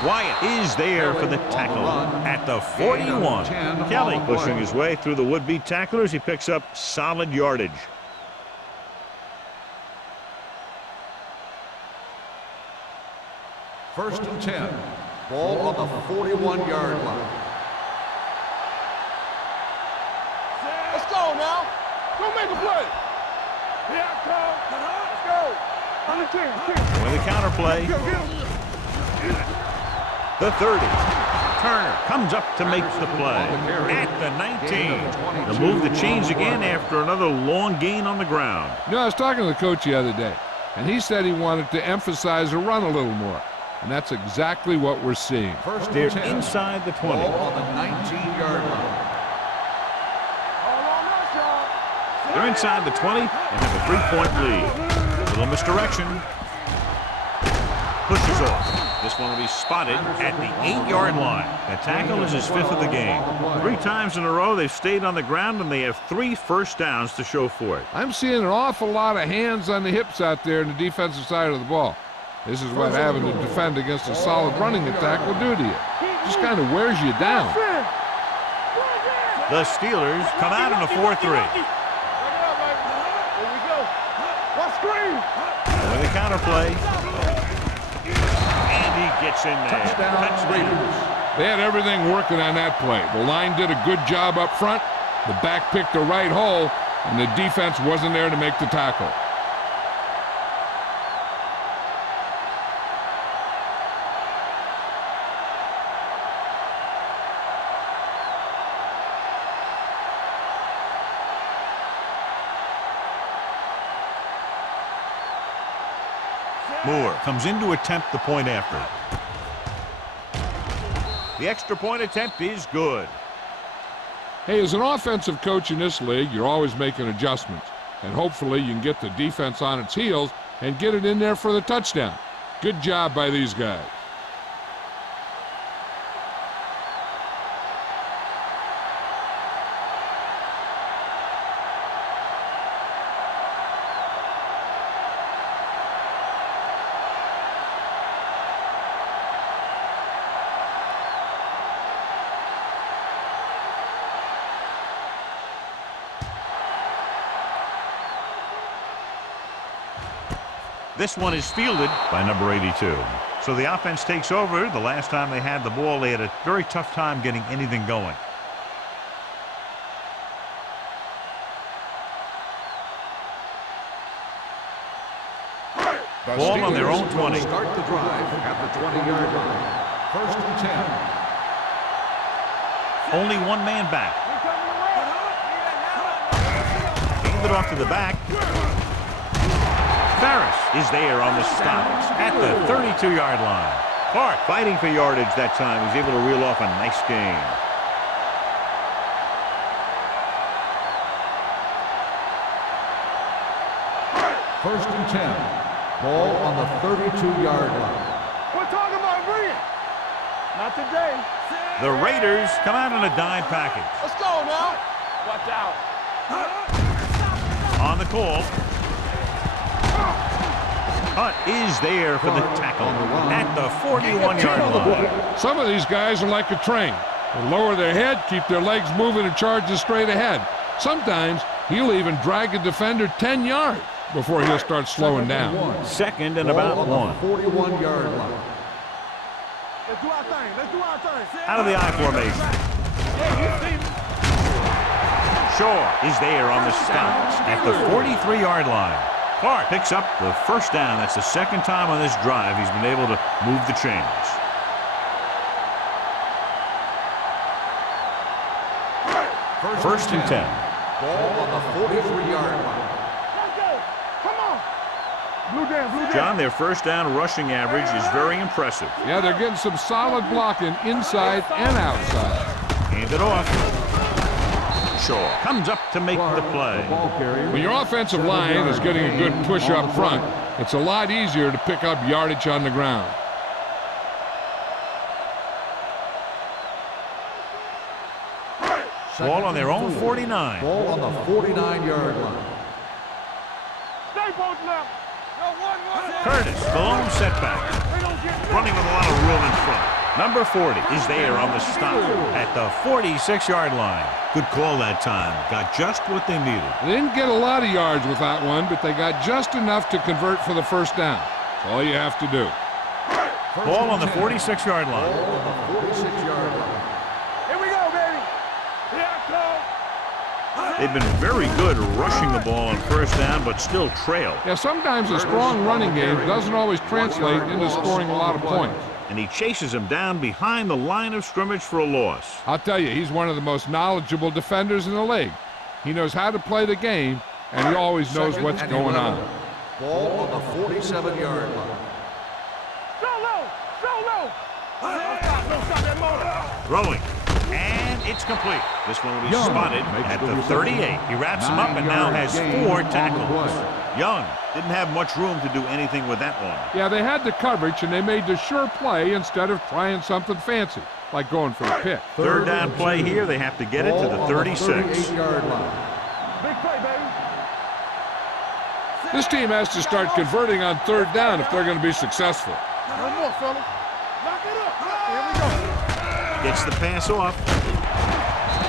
Wyatt is there for the tackle at the 41. Kelly pushing his way through the would-be tacklers. He picks up solid yardage. First and 10. Ball on the 41-yard line. Let's go now. Go make a play. Here I come. Let's go. On the 10. With a counter play. The 30. Turner comes up to make the play at the 19. The move the chains again after another long gain on the ground. You know, I was talking to the coach the other day, and he said he wanted to emphasize the run a little more. And that's exactly what we're seeing. First They're and 10. inside the 20. Ball on the 19-yard line. They're inside the 20 and have a 3-point lead. Little misdirection. Pushes off. This one will be spotted at the 8-yard line. The tackle is his 5th of the game. 3 times in a row they've stayed on the ground, and they have 3 first downs to show for it. I'm seeing an awful lot of hands on the hips out there in the defensive side of the ball. This is what having to defend against a solid running attack will do to you. Just kind of wears you down. The Steelers come out in a 4-3. With a counter play. And he gets in there. Touchdown, Raiders. They had everything working on that play. The line did a good job up front. The back picked the right hole, and the defense wasn't there to make the tackle. Moore comes in to attempt the point after. The extra point attempt is good. Hey, as an offensive coach in this league, you're always making adjustments. And hopefully you can get the defense on its heels and get it in there for the touchdown. Good job by these guys. This one is fielded by number 82. So the offense takes over. The last time they had the ball, they had a very tough time getting anything going. Ball on their own 20. Start the drive at the 20-yard line. First and 10. Only one man back. Hand it off to the back. Ferris is there on the stop at the 32-yard line. Clark fighting for yardage that time. He's able to reel off a nice gain. First and 10. Ball on the 32-yard line. We're talking about Reed. Not today. The Raiders come out in a dime package. Let's go now. Watch out. On the call. Hunt is there for the tackle at the 41-yard line. Some of these guys are like a train. They lower their head, keep their legs moving, and charge straight ahead. Sometimes he'll even drag a defender 10 yards before he'll start slowing down. Second and about 1. 41-yard line. Let's do our thing. Let's do our thing. Out of the I formation. Shaw is there on the stop at the 43-yard line. Clark picks up the first down. That's the second time on this drive he's been able to move the chains. First and 10. Ball on the 43-yard line. Come on. Blue down. John, their first down rushing average is very impressive. Yeah, they're getting some solid blocking inside and outside. Hand it off. Shaw comes up to make the play. When your offensive line is getting a good push up front, it's a lot easier to pick up yardage on the ground. Ball on their own 49. Ball on the 49-yard line. Stay both left. Curtis, the lone setback. Running with a lot of room in front. Number 40 is there on the stop at the 46-yard line. Good call that time. Got just what they needed. They didn't get a lot of yards with that one, but they got just enough to convert for the first down. That's all you have to do. Ball on the 46-yard line. Ball on the 46-yard line. Here we go, baby. Here I come. They've been very good rushing the ball on first down, but still trail. Yeah, sometimes a strong running game doesn't always translate into scoring a lot of points. And he chases him down behind the line of scrimmage for a loss. I'll tell you, he's one of the most knowledgeable defenders in the league. He knows how to play the game, and he always knows what's going on. Ball on the 47-yard line. Solo. Don't stop that motor. Throwing. And it's complete. This one will be spotted at the 38. He wraps him up and now has 4 tackles. Young didn't have much room to do anything with that one. Yeah, they had the coverage, and they made the sure play instead of trying something fancy, like going for a pick. Third down play here. They have to get it to the 36. 38-yard line. Big play, baby. This team has to start converting on third down if they're going to be successful. No more, fella. Lock it up. Here we go. Gets the pass off.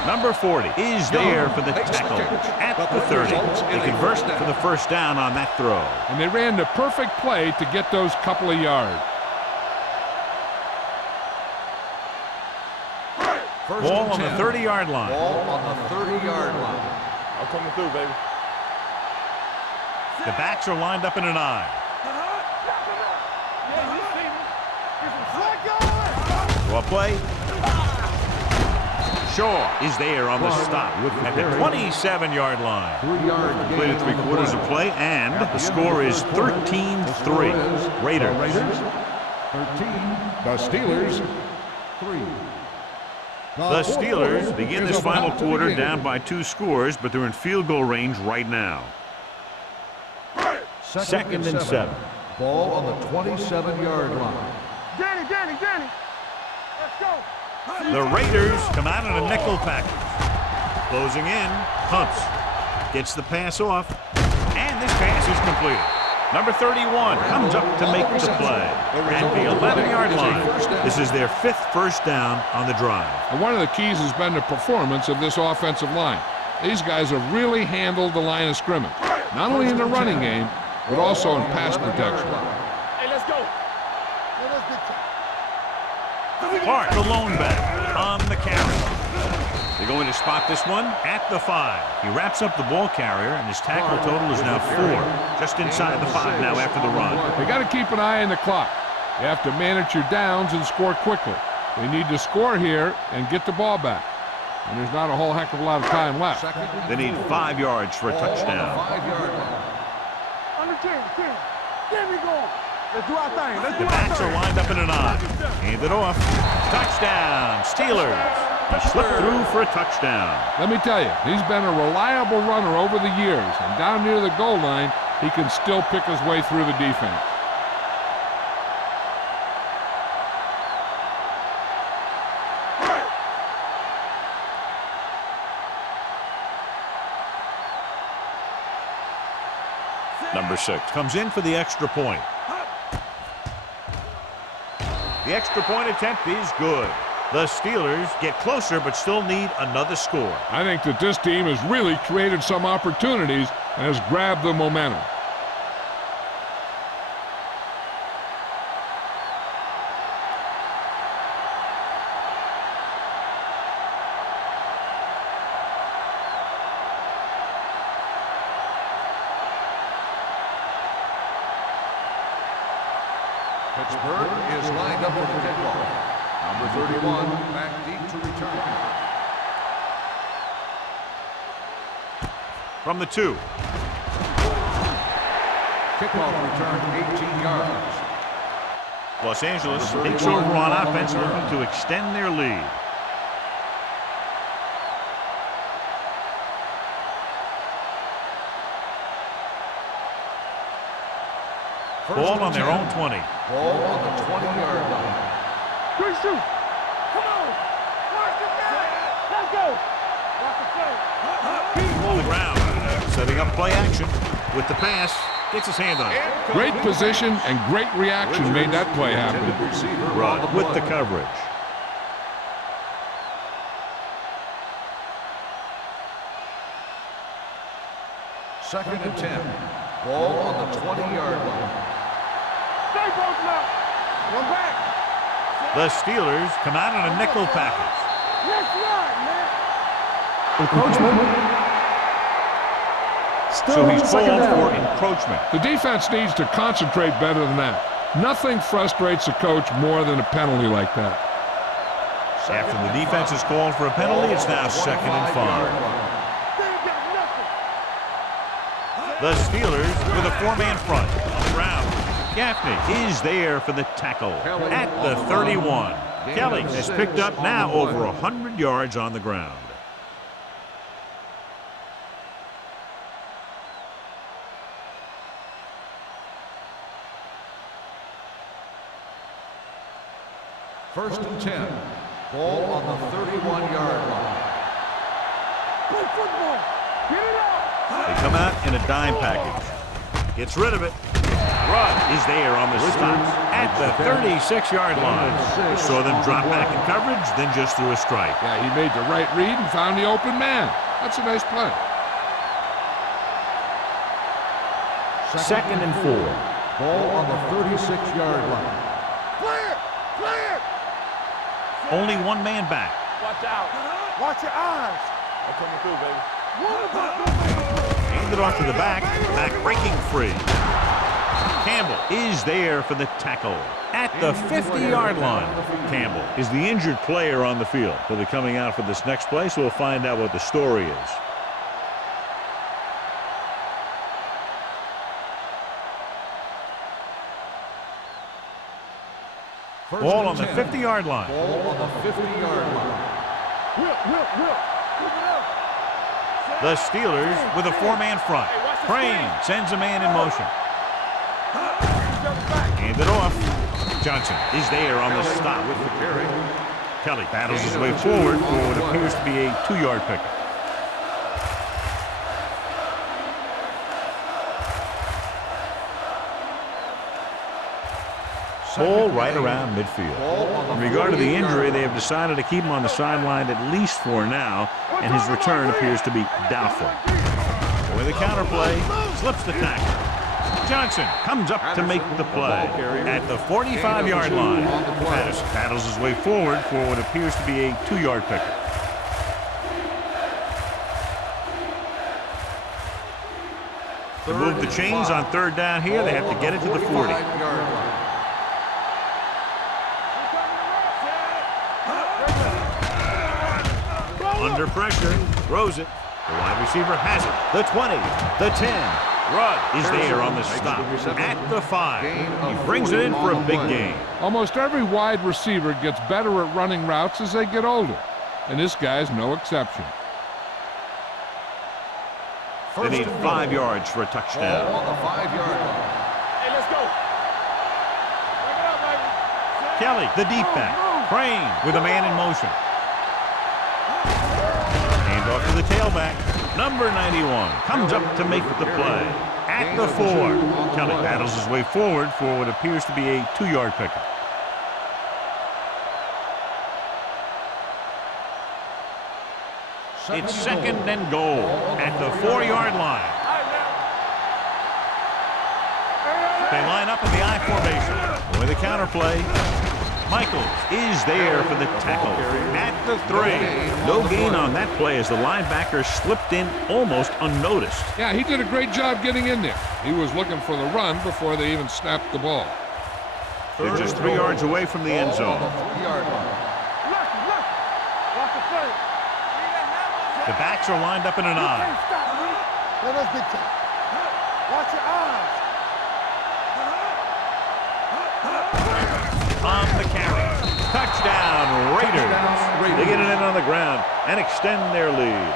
Number 40 is there for the tackle at the 30. They convert for the first down on that throw. And they ran the perfect play to get those couple of yards. Ball on the 30-yard line. Ball on the 30-yard line. I'm coming through, baby. The backs are lined up in an I. Draw play. Shaw is there on the stop at the 27-yard line. 3 yards. Completed 3/4 of play, and the score is 13-3. Raiders. 13. The Steelers. 3. The Steelers begin this final quarter down by 2 scores, but they're in field goal range right now. Second and 7. Ball on the 27-yard line. Danny. Let's go. The Raiders come out in a nickel package. Closing in, hunts. Gets the pass off, and this pass is completed. Number 31 comes up to make the play at the 11-yard line. This is their 5th first down on the drive. And one of the keys has been the performance of this offensive line. These guys have really handled the line of scrimmage, not only in the running game, but also in pass protection. Hey, let's go. Clark, the lone back, on the carry. They're going to spot this one at the 5. He wraps up the ball carrier, and his tackle total is now 4. Just inside the 5 now after the run. They got to keep an eye on the clock. You have to manage your downs and score quickly. They need to score here and get the ball back. And there's not a whole heck of a lot of time left. They need 5 yards for a touchdown. 5-yard line. Under 10. There we go. Let's do our thing. The backs are lined up in an I. Hand it off. Touchdown, Steelers. He slipped through for a touchdown. Let me tell you, he's been a reliable runner over the years, and down near the goal line, he can still pick his way through the defense. Number 6 comes in for the extra point. The extra point attempt is good. The Steelers get closer but still need another score. I think that this team has really created some opportunities and has grabbed the momentum. Pittsburgh is lined up for the kickoff. Number 31, back deep to return. From the 2. Kickoff return 18 yards. Los Angeles takes over on offense, looking to extend their lead. Ball on their own 20. Ball on the 20-yard line. Good shoot. Come on. Watch the guy. Let's go. Watch the play. On the ground, setting up play action with the pass. Gets his hand on it. Great position and great reaction made that play happen. Rudd with the coverage. Second and 10. Ball on the 20-yard line. Stay broken up. One back. The Steelers come out in a nickel package. Let's run, man. So he's called for encroachment. The defense needs to concentrate better than that. Nothing frustrates a coach more than a penalty like that. After the defense is called for a penalty, it's now 2nd and 5. They ain't got nothing. The Steelers with a 4-man front on the ground. Gaffney is there for the tackle at the 31. Kelly has picked up now over 100 yards on the ground. First and 10. Ball on the 31-yard line. Play football. Get it out. They come out in a dime package. Gets rid of it. Rudd is there on the stop at the 36-yard line. Saw them drop back in coverage, then just threw a strike. Yeah, he made the right read and found the open man. That's a nice play. Second and 4. Ball on the 36-yard line. Play it. Play it. Only one man back. Watch out. Watch your eyes. I'm coming through, baby. Hand it off to the back. Back breaking free. Campbell is there for the tackle at the 50-yard line. Campbell is the injured player on the field. He'll be coming out for this next play, so we'll find out what the story is. Ball on the 50-yard line. Ball on the 50-yard line. Whip. Keep it up. The Steelers with a 4-man front. Crane sends a man in motion. Hand it off. Johnson is there on the stop with the carry. Kelly battles his way forward for what appears to be a 2-yard pickup. Ball right around midfield. In regard to the injury, they have decided to keep him on the sideline at least for now, and his return appears to be doubtful. With a counterplay, slips the tackle. Johnson comes up to make the play at the 45-yard line. Patterson paddles his way forward for what appears to be a 2-yard pickup. To move the chains on 3rd down here, they have to get it to the 40. Under pressure, throws it. The wide receiver has it. The 20, the 10. Rudd is there on the stop at the 5. He brings it in for a big gain. Almost every wide receiver gets better at running routes as they get older, and this guy's no exception. They need 5 yards for a touchdown. Ball on the 5-yard line. Hey, let's go. Bring it up, baby. Kelly, the deep back. Crane with a man in motion. Hand off to the tailback. Number 91 comes up to make the play at the 4. Kelly battles his way forward for what appears to be a 2-yard pickup. It's 2nd and goal at the 4-yard line. They line up in the I formation with a counterplay. Michaels is there for the tackle at the 3. No gain on that play as the linebacker slipped in almost unnoticed. Yeah, he did a great job getting in there. He was looking for the run before they even snapped the ball. They're just 3 yards away from the end zone. 3-yard line. Look. Watch the play. The backs are lined up in an I. Can't stop me. Let us get to. Watch your eyes. On the carry. Touchdown, Raiders. They get it in on the ground and extend their lead.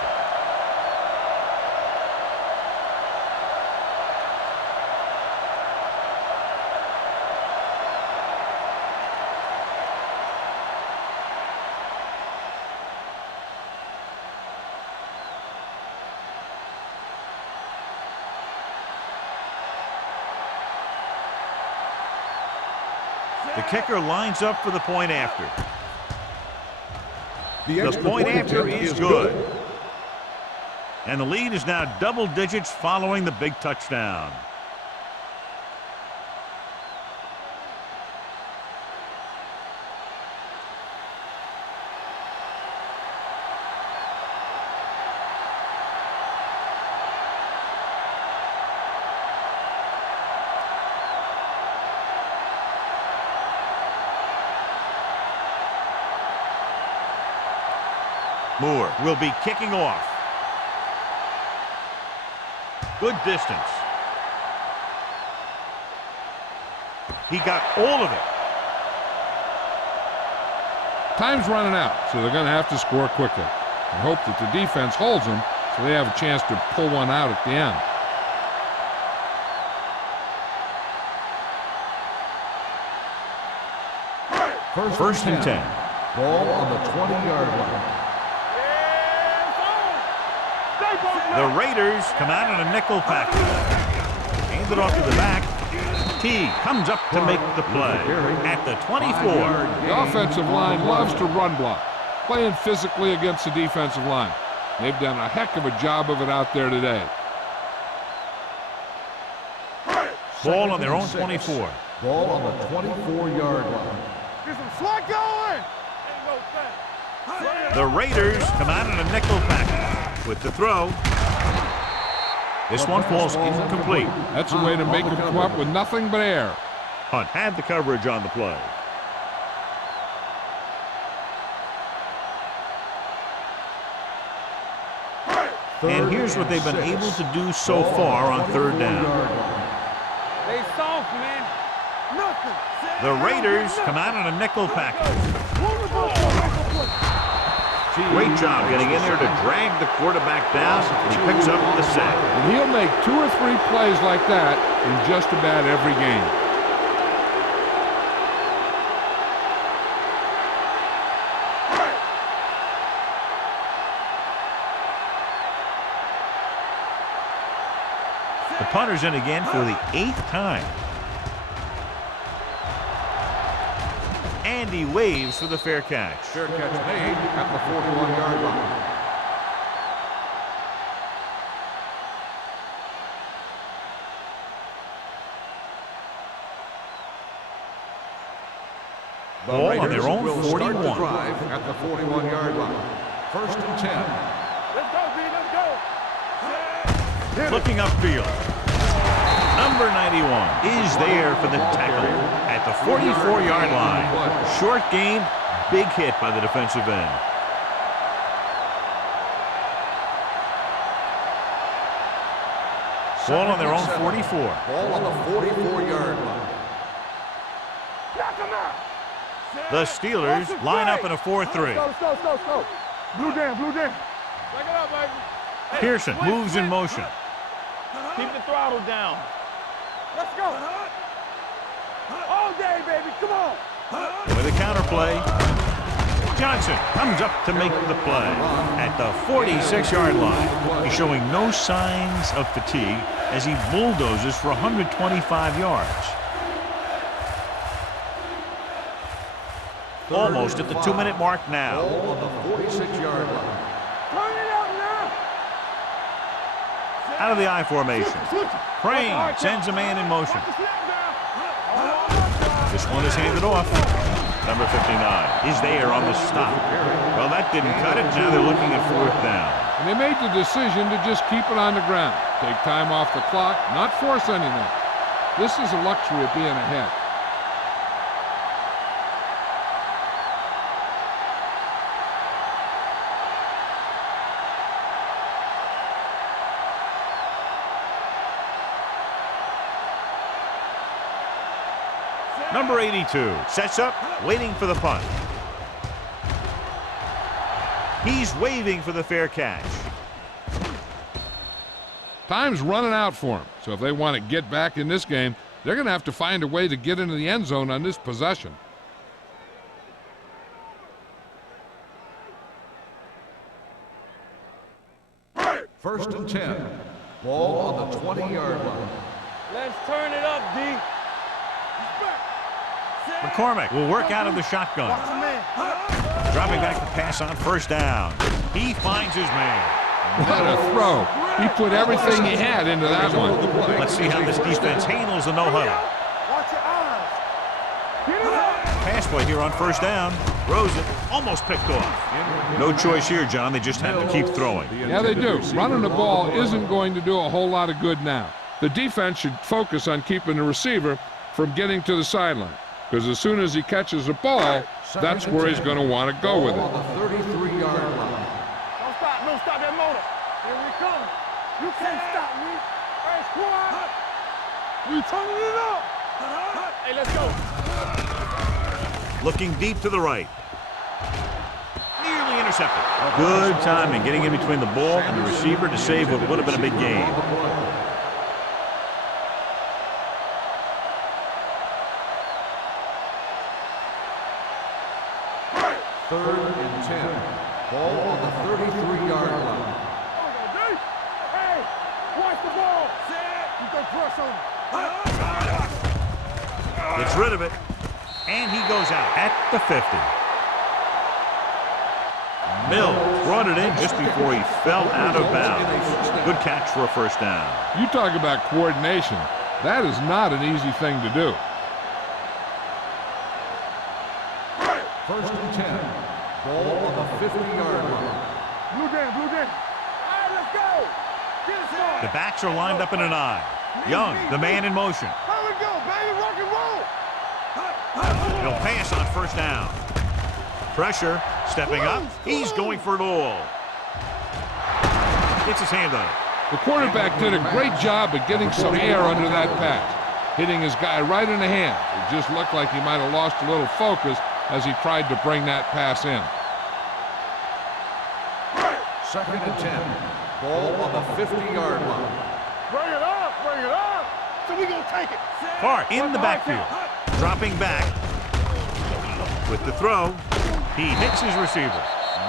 The kicker lines up for the point after. The point after is good. And the lead is now double digits following the big touchdown. Moore will be kicking off. Good distance. He got all of it. Time's running out, so they're going to have to score quickly and hope that the defense holds them so they have a chance to pull one out at the end. First and 10. Ball on the 20-yard line. The Raiders come out in a nickel package. Hands it off to the back. T comes up to make the play at the 24. The offensive line loves to run block, playing physically against the defensive line. They've done a heck of a job of it out there today. Ball on their own 24. Ball on the 24-yard line. Get some slot going. Ain't no thing. The Raiders come out in a nickel package with the throw. This one falls incomplete. That's a way to make him come up with nothing but air. Hunt had the coverage on the play. And here's what they've been able to do so far on third down. They soft, man. Nothing. The Raiders come out in a nickel package. Great job getting in there to drag the quarterback down, and he picks up the sack. And he'll make 2 or 3 plays like that in just about every game. The punter's in again for the 8th time. And he waves for the fair catch. Fair catch made at the 41-yard line. Ball on their own 41. Drive at the 41-yard line. First and 10. Let's go, B. Let's go. Looking upfield. Number 91 is there for the tackle at the 44-yard line. Short gain, big hit by the defensive end. Ball on their own 44. Ball on the 44-yard line. Knock him out. The Steelers line up in a 4-3. Go. Blue down. Back it up, baby. Pearson moves in motion. Keep the throttle down. Let's go. All day, baby. Come on. With a counter play, Johnson comes up to make the play at the 46-yard line. He's showing no signs of fatigue as he bulldozes for 125 yards. Almost at the 2-minute mark now. Ball on the 46-yard line. Turn it out now. Out of the I formation. Crane sends a man in motion. This one is handed off. Number 59 is there on the stop. Well, that didn't cut it. Now they're looking at 4th down. And they made the decision to just keep it on the ground. Take time off the clock, not force anything. This is a luxury of being ahead. Number 82 sets up, waiting for the punt. He's waving for the fair catch. Time's running out for them, so if they want to get back in this game, they're going to have to find a way to get into the end zone on this possession. First and 10. Ball on the 20-yard line. Let's turn it up, D. McCormick will work out of the shotgun. Dropping back to pass on first down. He finds his man. What a throw. He put everything he had into that one. Let's see how this defense handles the no-huddle. Watch your eyes. Get it up. Pass play here on first down. Throws it. Almost picked off. No choice here, John. They just have to keep throwing. Yeah, they do. Running the ball isn't going to do a whole lot of good now. The defense should focus on keeping the receiver from getting to the sideline, because as soon as he catches the ball, that's where he's going to want to go with it. On the 33-yard line. Don't stop that motor. Here we come. You can't stop me. Hey, squad. We turning it up. Hey, let's go. Looking deep to the right. Nearly intercepted. Good timing, getting in between the ball and the receiver to save what would have been a big game. Third and 10. Ball on the 33-yard line. Hey, watch the ball. You can crush on him. Gets rid of it. And he goes out at the 50. Mills brought it in just before he fell out of bounds. Good catch for a first down. You talk about coordination. That is not an easy thing to do. First and 10. Ball on the 50-yard line. Blue game, blue game. All right, let's go. Get it started. The backs are lined up in an I. Young, the man in motion. Here we go, baby. Rock and roll. He'll pass on first down. Pressure, stepping up. He's going for it all. Gets his hand on it. The quarterback did a great job of getting some air under that pass, hitting his guy right in the hand. It just looked like he might have lost a little focus as he tried to bring that pass in. Second and 10. Ball on the 50-yard line. Bring it up, bring it up. So we gonna take it. Clark in the backfield. Dropping back with the throw. He hits his receiver.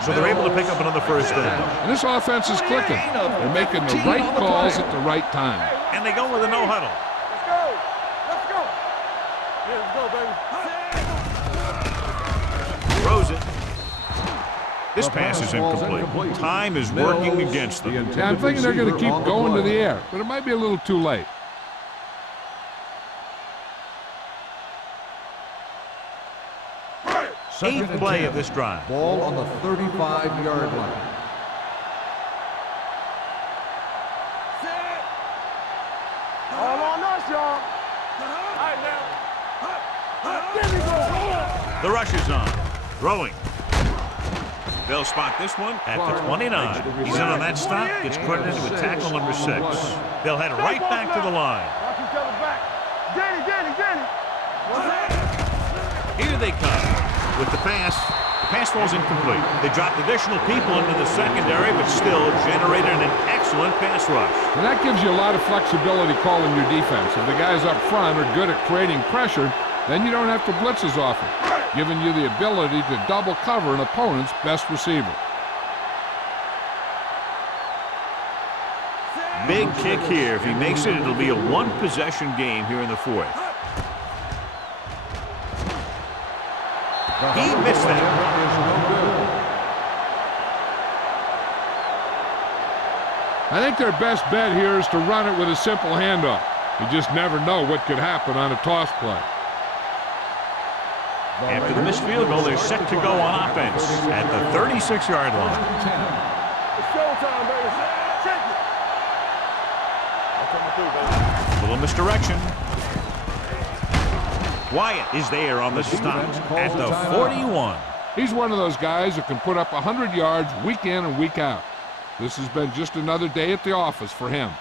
So they're able to pick up another first down. And this offense is clicking. They're making the right calls at the right time. And they go with a no-huddle. Let's go. Let's go. Yeah, let's go, baby. Throws it. This pass is incomplete. Time is working against them. Yeah, I'm thinking they're going to keep going to the air, but it might be a little too late. Eighth play of this drive. Ball on the 35-yard line. All on us, y'all. All right, now. There we go. The rush is on. Throwing. They'll spot this one at the 29. He's in on that stop. Gets credited with tackle number 6. They'll head right back to the line. Watch each other back. Danny. What's that? Here they come. With the pass falls incomplete. They dropped additional people into the secondary, but still generated an excellent pass rush. And that gives you a lot of flexibility calling your defense. If the guys up front are good at creating pressure, then you don't have to blitz as often, giving you the ability to double cover an opponent's best receiver. Big kick here. If he makes it, it'll be a one-possession game here in the fourth. He missed that. I think their best bet here is to run it with a simple handoff. You just never know what could happen on a toss play. After the missed field goal, they're set to go on offense at the 36-yard line. It's showtime, baby. Check it. I'm coming through, baby. Little misdirection. Wyatt is there on the stop at the 41. He's one of those guys who can put up 100 yards week in and week out. This has been just another day at the office for him.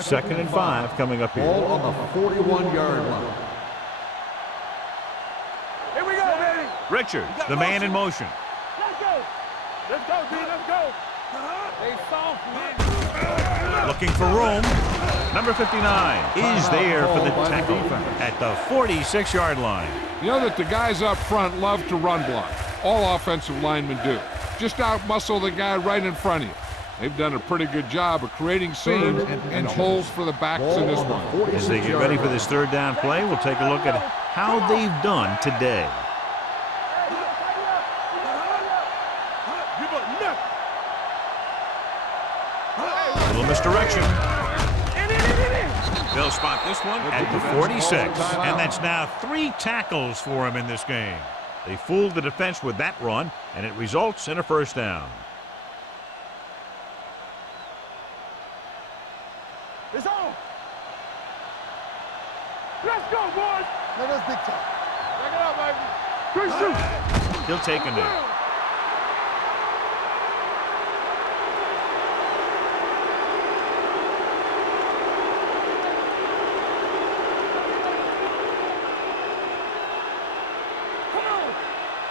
Second and 5 coming up here. Ball on the 41-yard line. Here we go, baby. Richards, the man in motion. Let's go. Let's go, D. Let's go. They soft, man. Looking for room. Number 59 is there for the tackle at the 46-yard line. You know that the guys up front love to run block. All offensive linemen do. Just out-muscle the guy right in front of you. They've done a pretty good job of creating seams and holes for the backs in this one. As they get ready for this third down play, we'll take a look at how they've done today. A little misdirection. They'll spot this one at the 46, and that's now 3 tackles for him in this game. They fooled the defense with that run, and it results in a first down. It's on. Let's go, boys. Let us big time. Back it up, baby. Quick shoot. He'll take a knee. Come on.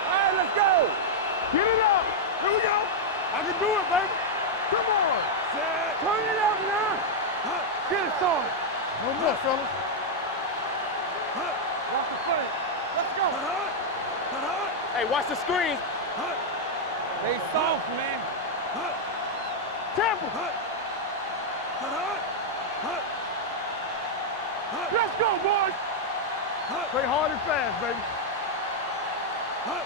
All right, let's go. Get it up. Here we go. I can do it, baby. Come on. Turn it up now. Get it started. No more, fellas. Watch the front. Let's go. Hey, watch the screens. They soft, man. Temple. Let's go, boys. Play hard and fast, baby.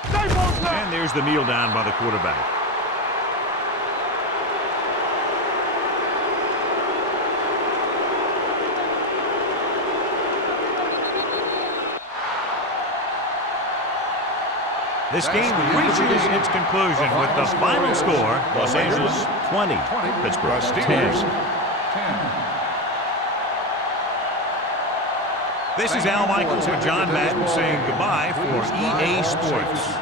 Stay on time. And there's the kneel down by the quarterback. This game reaches its conclusion with the final score, Los Angeles 20, Pittsburgh 10. This is Al Michaels with John Madden saying goodbye for EA Sports.